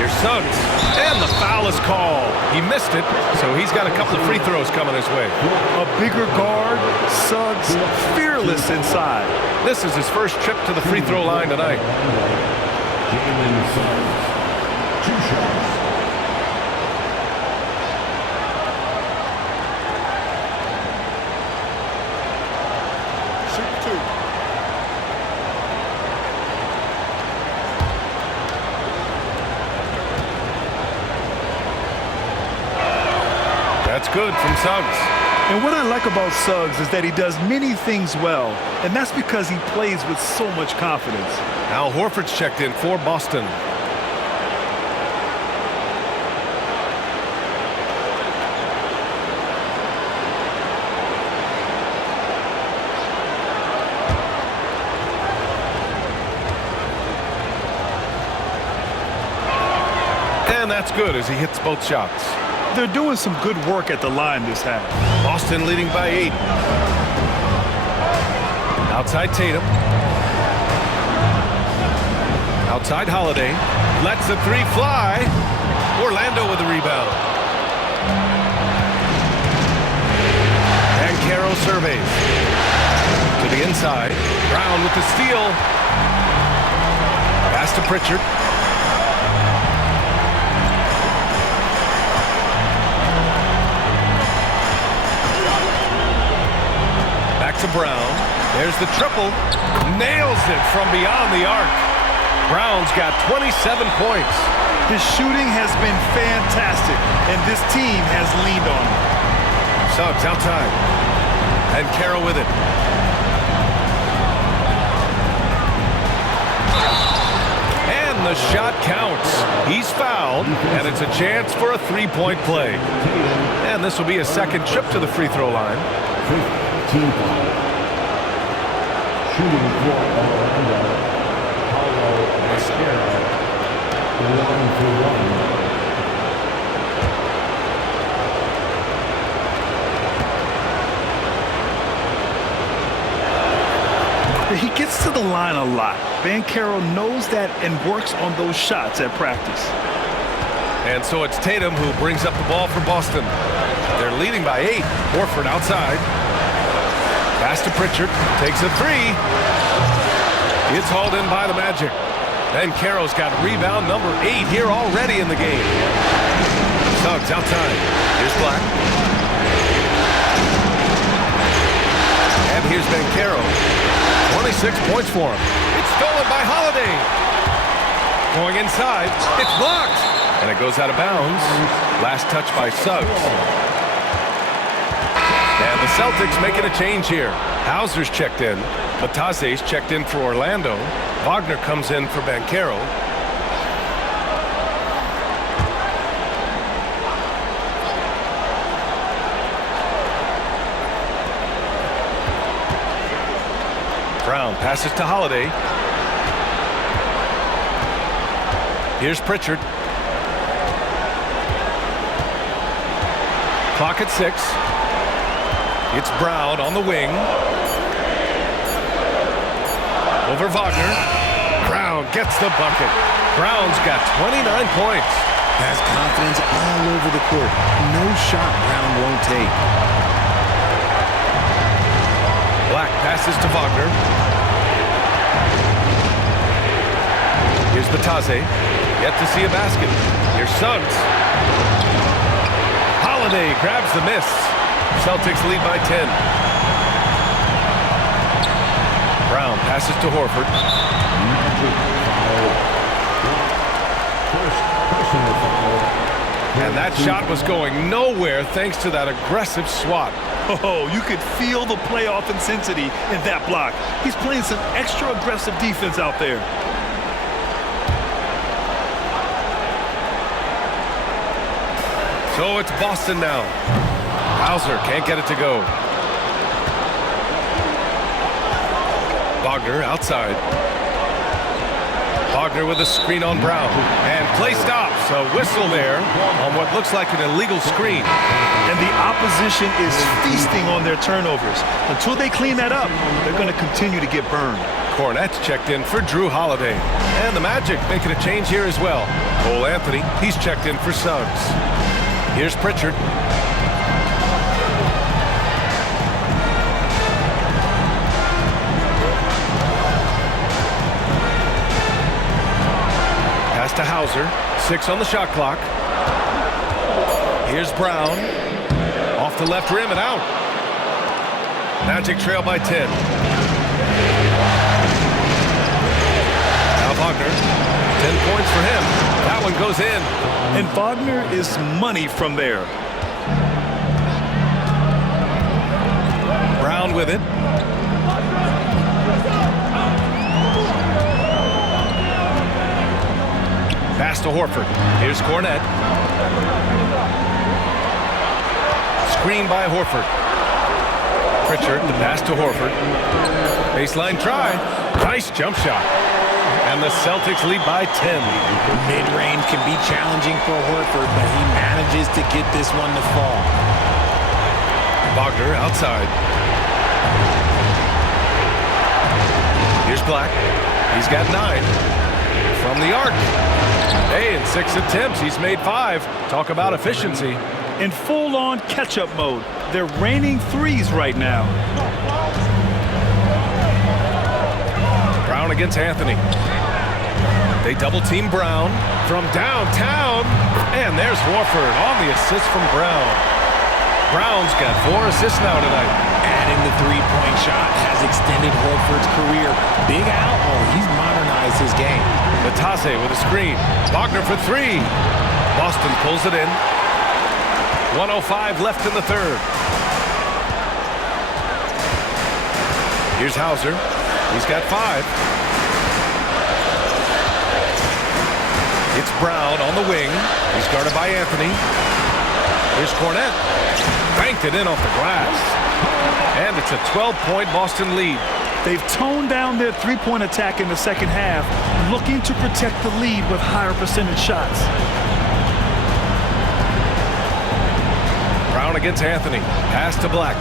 Here's Suggs. And the foul is called. He missed it, so he's got a couple of free throws coming his way. A bigger guard, Suggs, fearless inside. This is his first trip to the free throw line tonight. Jalen Suggs, 2 shots. That's good from Suggs. And what I like about Suggs is that he does many things well, and that's because he plays with so much confidence. Al Horford's checked in for Boston. And that's good as he hits both shots. They're doing some good work at the line this half. Boston leading by 8. Outside Tatum. Outside Holiday. Lets the three fly. Orlando with the rebound. And Caro surveys. To the inside. Brown with the steal. Pass to Pritchard. Back to Brown. There's the triple. Nails it from beyond the arc. Brown's got 27 points. His shooting has been fantastic, and this team has leaned on him. Suggs outside. And Caro with it. And the shot counts. He's fouled, and it's a chance for a three-point play. And this will be a second trip to the free throw line. 15 foul. Shooting for Orlando. Caro. 1-for-1. He gets to the line a lot. Caro knows that and works on those shots at practice. And so it's Tatum who brings up the ball for Boston. They're leading by 8. Horford outside. Pass to Pritchard. Takes a three. It's hauled in by the Magic. And Caro's got rebound number 8 here already in the game. Suggs outside. Here's Black. And here's Caro. 26 points for him. It's stolen by Holiday. Going inside. It's blocked. And it goes out of bounds. Last touch by Suggs. And the Celtics making a change here. Hauser's checked in. Batase's checked in for Orlando. Wagner comes in for Caro. Brown passes to Holiday. Here's Pritchard. Clock at 6. It's Brown on the wing. Over Wagner. Brown gets the bucket. Brown's got 29 points. Has confidence all over the court. No shot Brown won't take. Black passes to Wagner. Here's Batase. Yet to see a basket. Here's Suggs. Holiday grabs the miss. Celtics lead by 10. Brown passes to Horford. And that shot was going nowhere thanks to that aggressive swat. Oh, you could feel the playoff intensity in that block. He's playing some extra aggressive defense out there. So it's Boston now. Hauser can't get it to go. Wagner outside. Wagner with a screen on Brown. And play stops. A whistle there on what looks like an illegal screen. And the opposition is feasting on their turnovers. Until they clean that up, they're going to continue to get burned. Cornette's checked in for Drew Holiday. And the Magic making a change here as well. Cole Anthony, he's checked in for Suggs. Here's Pritchard. Pass to Hauser. 6 on the shot clock. Here's Brown. Off the left rim and out. Magic trail by 10. Now Wagner. 10 points for him. That one goes in. And Wagner is money from there. Brown with it. Pass to Horford. Here's Cornette. Screen by Horford. Pritchard, the pass to Horford. Baseline try. Nice jump shot. And the Celtics lead by 10. Mid-range can be challenging for Horford, but he manages to get this one to fall. Wagner outside. Here's Black. He's got 9 from the arc. Hey, in 6 attempts, he's made 5. Talk about efficiency. In full-on catch-up mode, they're raining threes right now. Brown against Anthony. They double-team Brown from downtown. And there's Horford on the assist from Brown. Brown's got 4 assists now tonight. Adding the three-point shot has extended Horford's career. Big Al, he's modernized his game. Natase with a screen. Wagner for 3. Boston pulls it in. 1:05 left in the third. Here's Hauser. He's got 5. It's Brown on the wing. He's guarded by Anthony. Here's Cornette. Banked it in off the glass. And it's a 12-point Boston lead. They've toned down their three-point attack in the second half, looking to protect the lead with higher percentage shots. Brown against Anthony. Pass to Black.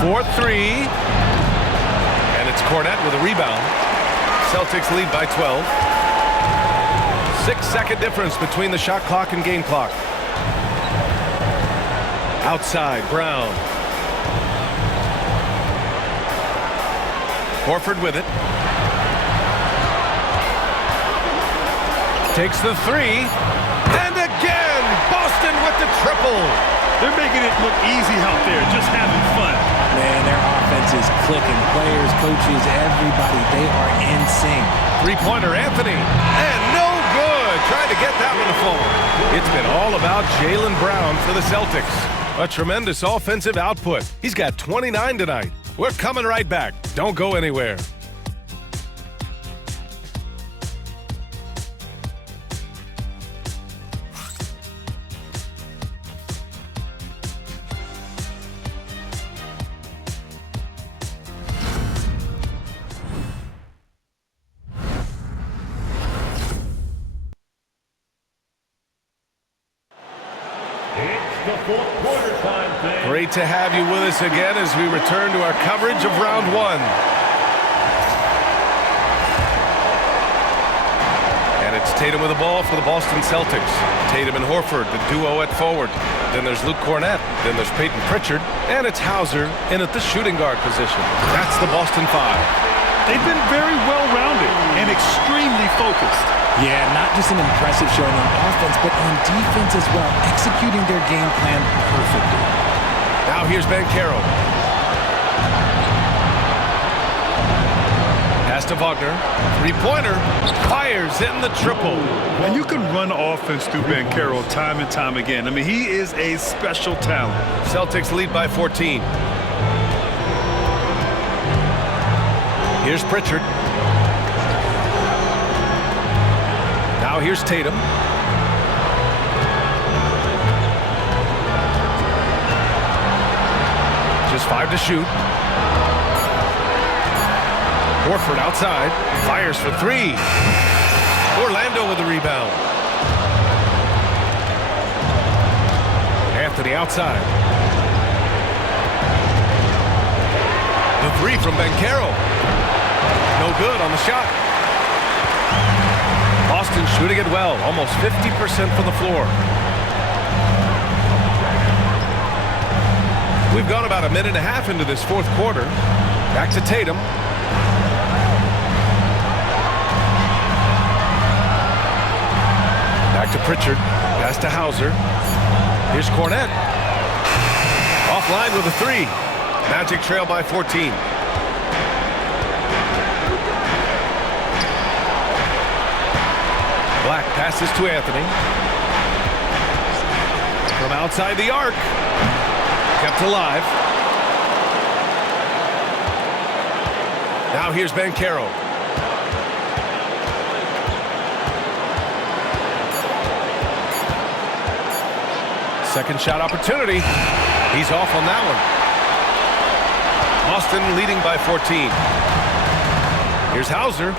4-3. And it's Cornette with a rebound. Celtics lead by 12. 6-second difference between the shot clock and game clock. Outside, Brown. Horford with it. Takes the 3. And again, Boston with the triple. They're making it look easy out there, just having fun. Man, their offense is clicking. Players, coaches, everybody, they are in sync. Three-pointer, Anthony. And no good. Trying to get that one to fall. It's been all about Jaylen Brown for the Celtics. A tremendous offensive output. He's got 29 tonight. We're coming right back. Don't go anywhere. Great to have you with us again as we return to our coverage of round 1. And it's Tatum with the ball for the Boston Celtics. Tatum and Horford, the duo at forward. Then there's Luke Cornette. Then there's Peyton Pritchard. And it's Hauser in at the shooting guard position. That's the Boston 5. They've been very well-rounded and extremely focused. Yeah, not just an impressive showing on offense, but on defense as well, executing their game plan perfectly. Now here's Banchero. Pass to Wagner. Three-pointer. Fires in the triple. And you can run offense through Banchero time and time again. I mean, he is a special talent. Celtics lead by 14. Here's Pritchard. Now here's Tatum. Just 5 to shoot. Horford outside. Fires for 3. Orlando with the rebound. Anthony outside. The 3 from Banchero. No good on the shot. Boston shooting it well. Almost 50% from the floor. We've gone about a minute and a half into this fourth quarter. Back to Tatum. Back to Pritchard. Pass to Hauser. Here's Cornette. Offline with a 3. Magic trail by 14. Black passes to Anthony. From outside the arc. Kept alive. Now here's Banchero. Second shot opportunity. He's off on that one. Boston leading by 14. Here's Hauser.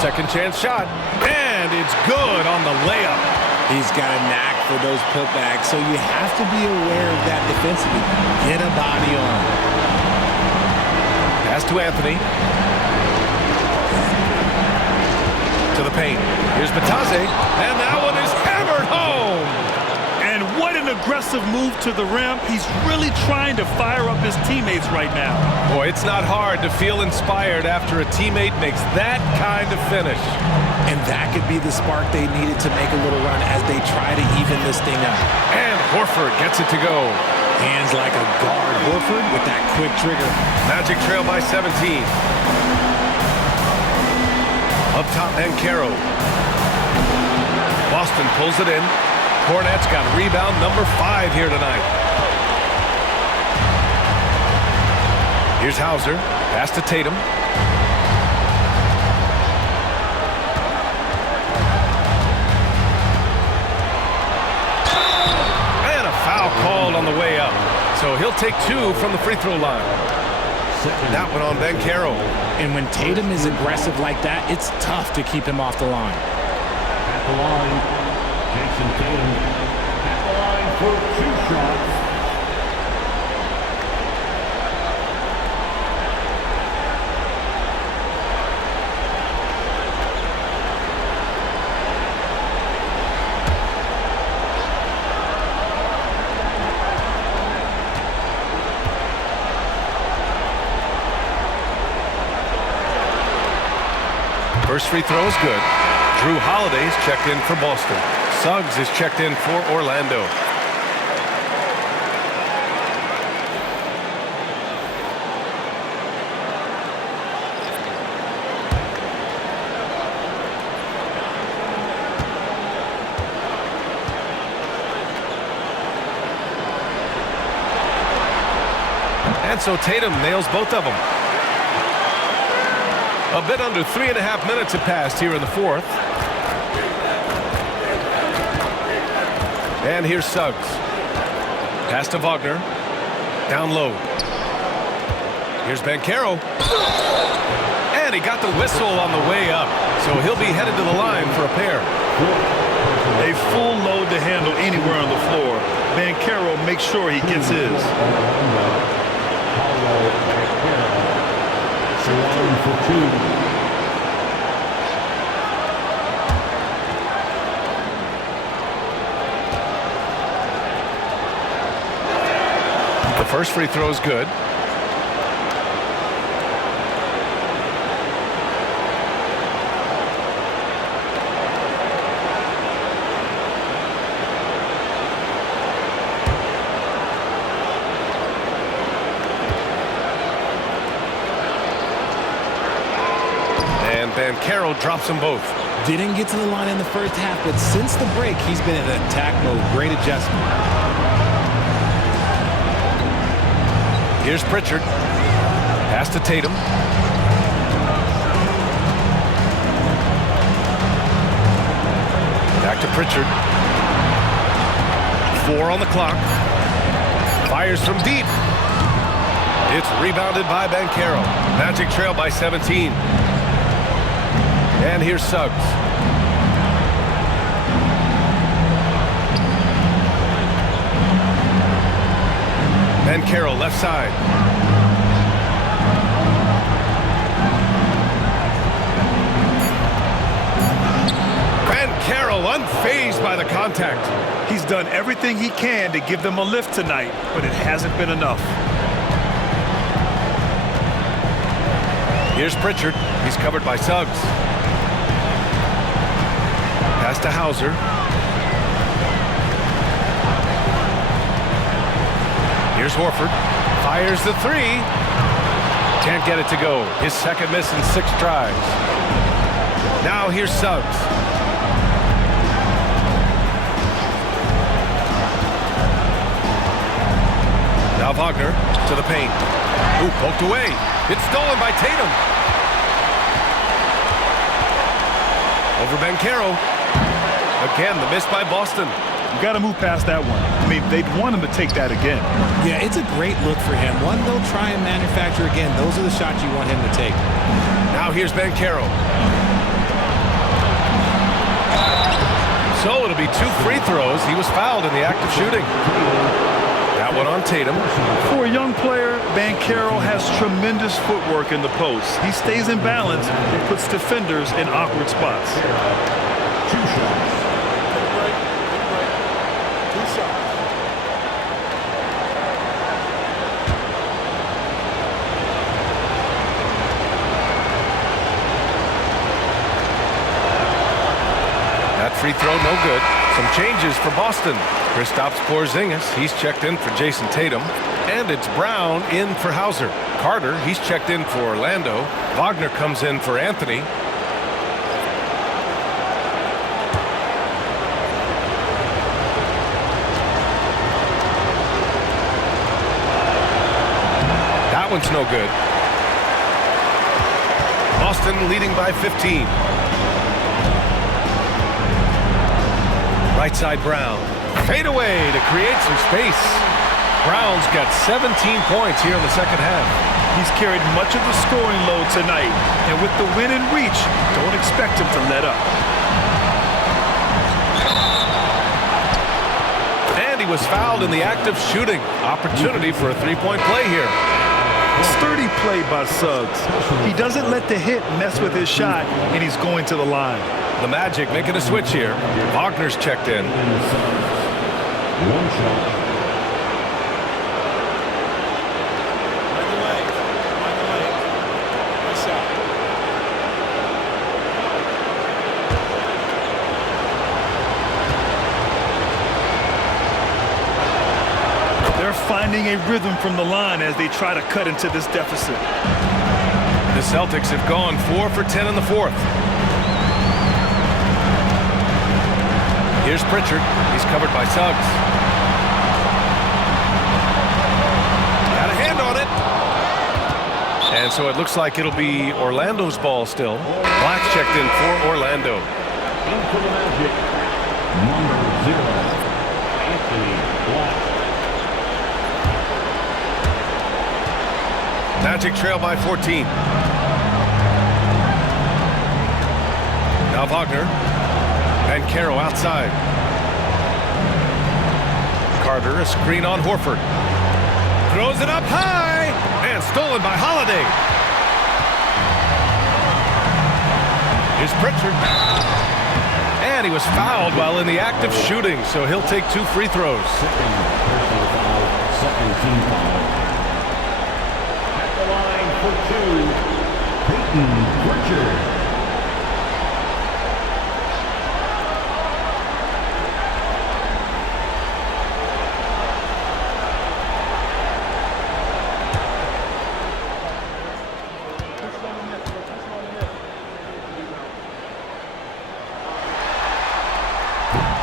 Second chance shot. And it's good on the layup. He's got a knack for those putbacks, so you have to be aware of that defensively. Get a body on. Pass to Anthony. To the paint. Here's Batase, and that one is hammered home. And what an aggressive move to the rim. He's really trying to fire up his teammates right now. Boy, it's not hard to feel inspired after a teammate makes that kind of finish. And that could be the spark they needed to make a little run as they try to even this thing up. And Horford gets it to go. Hands like a guard. Horford with that quick trigger. Magic trail by 17. Up top, Bankero. Boston pulls it in. Cornette's got rebound number 5 here tonight. Here's Hauser. Pass to Tatum. And a foul called on the way up. So he'll take 2 from the free throw line. That one on Bankero. And when Tatum is aggressive like that, it's tough to keep him off the line. At the line, Jason Tatum at the line for 2 shots. First free throw is good. Drew Holiday's checked in for Boston. Suggs is checked in for Orlando. And so Tatum nails both of them. A bit under 3.5 minutes have passed here in the fourth. And here's Suggs. Pass to Wagner. Down low. Here's Bankero. And he got the whistle on the way up. So he'll be headed to the line for a pair. A full load to handle anywhere on the floor. Bankero makes sure he gets his. For 2. The first free throw is good. Bankero drops them both. Didn't get to the line in the first half, but since the break, he's been in attack mode. Great adjustment. Here's Pritchard. Pass to Tatum. Back to Pritchard. 4 on the clock. Fires from deep. It's rebounded by Bankero. Magic trail by 17. And here's Suggs. Bankero left side. Bankero unfazed by the contact. He's done everything he can to give them a lift tonight, but it hasn't been enough. Here's Pritchard. He's covered by Suggs. Pass to Hauser. Here's Horford. Fires the 3. Can't get it to go. His second miss in 6 tries. Now here's Suggs. Now Wagner to the paint. Ooh, poked away. It's stolen by Tatum. Over Bankero. Again, the miss by Boston. You got to move past that one. I mean, they'd want him to take that again. Yeah, it's a great look for him. One they'll try and manufacture again. Those are the shots you want him to take. Now here's Bankero. So it'll be 2 free throws. He was fouled in the act of shooting. That one on Tatum. For a young player, Banchero has tremendous footwork in the post. He stays in balance and puts defenders in awkward spots. 2 shots. That free throw, no good. Some changes for Boston. Kristaps Porzingis, he's checked in for Jason Tatum. And it's Brown in for Hauser. Carter, he's checked in for Orlando. Wagner comes in for Anthony. That one's no good. Boston leading by 15. Right side Brown. Fade away to create some space. Brown's got 17 points here in the second half. He's carried much of the scoring load tonight, and with the win in reach, don't expect him to let up. And he was fouled in the act of shooting. Opportunity for a three-point play here. Sturdy play by Suggs. He doesn't let the hit mess with his shot, and he's going to the line. The Magic making a switch here. Wagner's checked in. 1 shot. They're finding a rhythm from the line as they try to cut into this deficit. The Celtics have gone 4 for 10 in the fourth. Here's Pritchard. He's covered by Suggs. Got a hand on it. And so it looks like it'll be Orlando's ball still. Black's checked in for Orlando. In for the Magic, number 0, Anthony Black. Magic trail by 14. Now Wagner. And Banchero outside. Carter, a screen on Horford. Throws it up high. And stolen by Holiday. Here's Pritchard. And he was fouled while in the act of shooting, so he'll take 2 free throws. Second personal foul, second team foul. At the line for 2, Peyton Pritchard.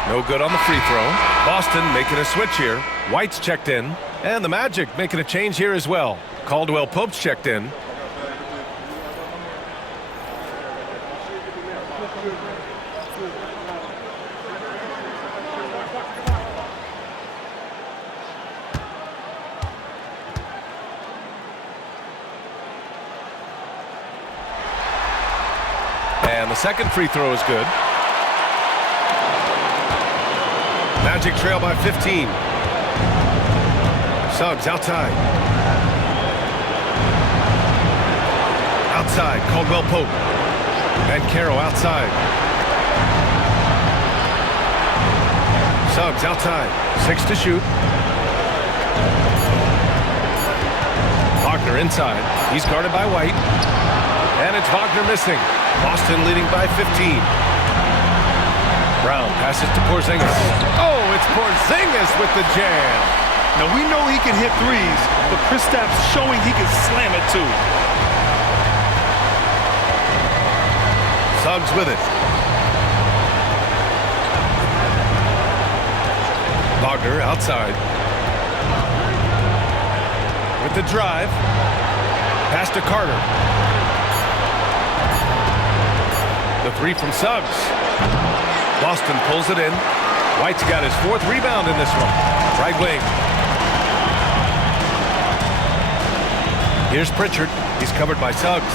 No good on the free throw. Boston making a switch here. White's checked in. And the Magic making a change here as well. Caldwell Pope's checked in. And the second free throw is good. Magic trail by 15. Suggs outside. Outside, Caldwell Pope. Banchero outside. Suggs outside. 6 to shoot. Wagner inside. He's guarded by White. And it's Wagner missing. Boston leading by 15. Brown passes to Porzingis. Oh, it's Porzingis with the jam. Now, we know he can hit threes, but Kristaps showing he can slam it too. Suggs with it. Wagner outside. With the drive. Pass to Carter. The three from Suggs. Boston pulls it in. White's got his 4th rebound in this one. Right wing. Here's Pritchard. He's covered by Suggs.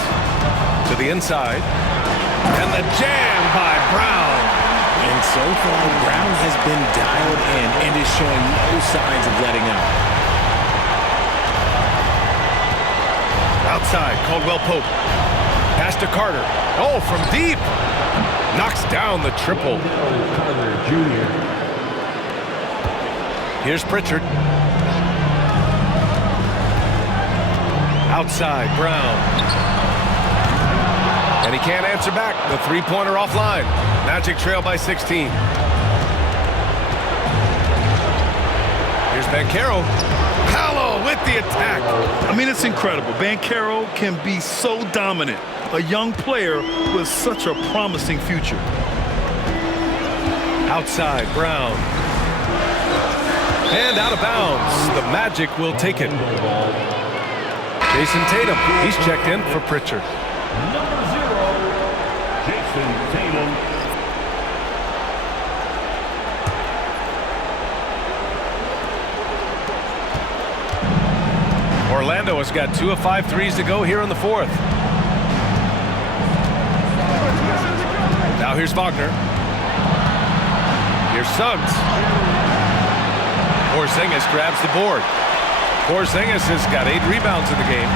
To the inside. And the jam by Brown. so far, Brown has been dialed in and is showing no signs of letting up. Outside, Caldwell Pope. Pass to Carter. Oh, from deep. Knocks down the triple. Carter Jr. Here's Pritchard. Outside, Brown. And he can't answer back. The three-pointer offline. Magic trail by 16. Here's Banchero. Paolo with the attack. I mean, it's incredible. Banchero can be so dominant. A young player with such a promising future. Outside, Brown. And out of bounds. The Magic will take it. Jason Tatum. He's checked in for Pritchard. Number 0, Jason Tatum. Orlando has got 2 of 5 threes to go here in the fourth. Now here's Wagner. Here's Suggs. Porzingis grabs the board. Porzingis has got 8 rebounds in the game.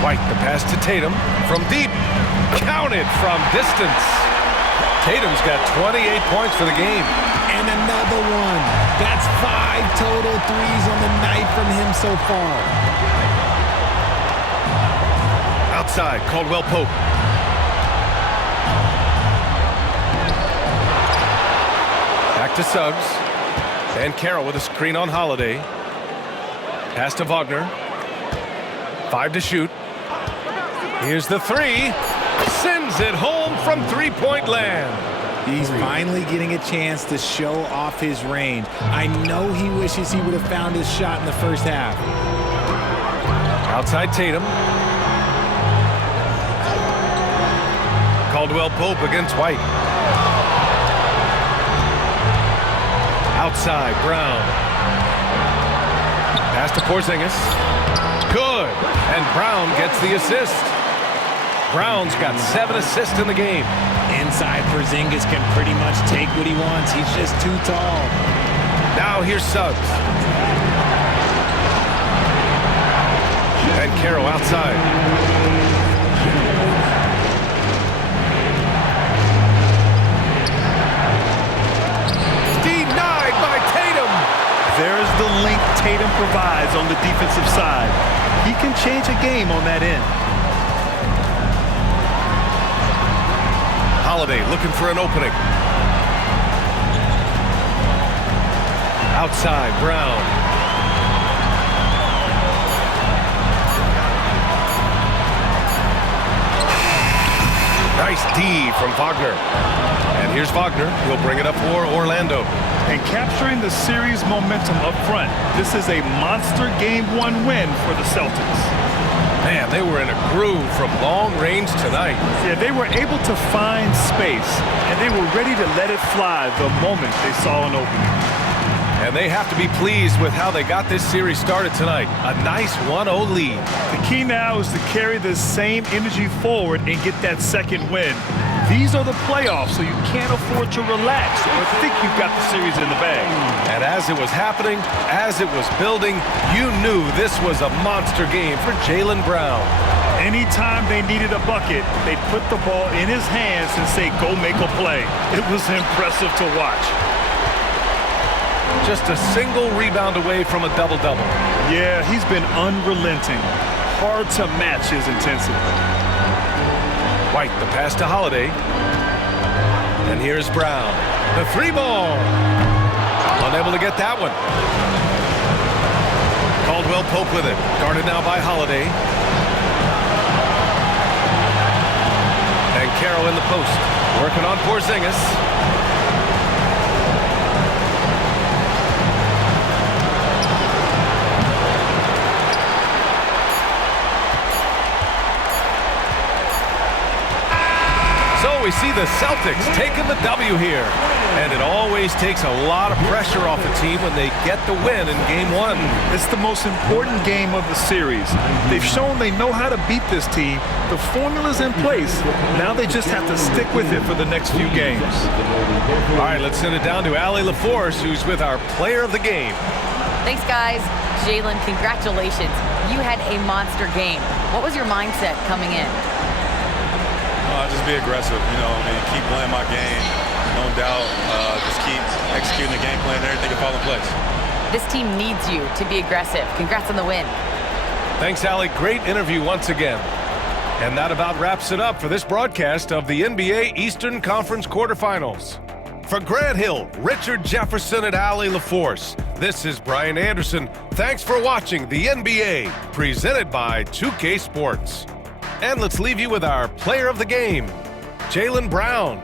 White, the pass to Tatum from deep. Counted from distance. Tatum's got 28 points for the game. And another one. That's 5 total threes on the night from him so far. Outside, Caldwell Pope. Back to Suggs. And Carroll with a screen on Holiday. Pass to Wagner. 5 to shoot. Here's the 3. Sends it home from three-point land. He's finally getting a chance to show off his range. I know he wishes he would have found his shot in the first half. Outside Tatum. Caldwell Pope against White. Outside, Brown. Pass to Porzingis. Good. And Brown gets the assist. Brown's got 7 assists in the game. Inside, Porzingis can pretty much take what he wants. He's just too tall. Now here's Suggs. And Carroll outside. Denied by Tatum. There's the link Tatum provides on the defensive side. He can change a game on that end. Holiday looking for an opening. Outside, Brown. Nice D from Wagner. And here's Wagner. He'll bring it up for Orlando. And capturing the series momentum up front. This is a monster Game 1 win for the Celtics. Man, they were in a groove from long range tonight. Yeah, they were able to find space, and they were ready to let it fly the moment they saw an opening. And they have to be pleased with how they got this series started tonight. A nice 1-0 lead. The key now is to carry this same energy forward and get that second win. These are the playoffs, so you can't afford to relax or think you've got the series in the bag. And as it was happening, as it was building, you knew this was a monster game for Jaylen Brown. Anytime they needed a bucket, they'd put the ball in his hands and say, go make a play. It was impressive to watch. Just a single rebound away from a double-double. Yeah, he's been unrelenting. Hard to match his intensity. White, the pass to Holiday. And here's Brown. The 3-ball. Unable to get that one. Caldwell Pope with it. Guarded now by Holiday. And Carroll in the post. Working on Porzingis. We see the Celtics taking the W here. And it always takes a lot of pressure off a team when they get the win in Game 1. It's the most important game of the series. They've shown they know how to beat this team. The formula's in place. Now they just have to stick with it for the next few games. All right, let's send it down to Allie LaForce, who's with our player of the game. Thanks, guys. Jalen, congratulations. You had a monster game. What was your mindset coming in? Just be aggressive, keep playing my game, no doubt. Just keep executing the game plan and everything will fall in place. This team needs you to be aggressive. Congrats on the win. Thanks, Allie. Great interview once again. And that about wraps it up for this broadcast of the NBA Eastern Conference quarterfinals. For Grant Hill, Richard Jefferson, and Allie LaForce, this is Brian Anderson. Thanks for watching the NBA, presented by 2K Sports. And let's leave you with our player of the game, Jaylen Brown.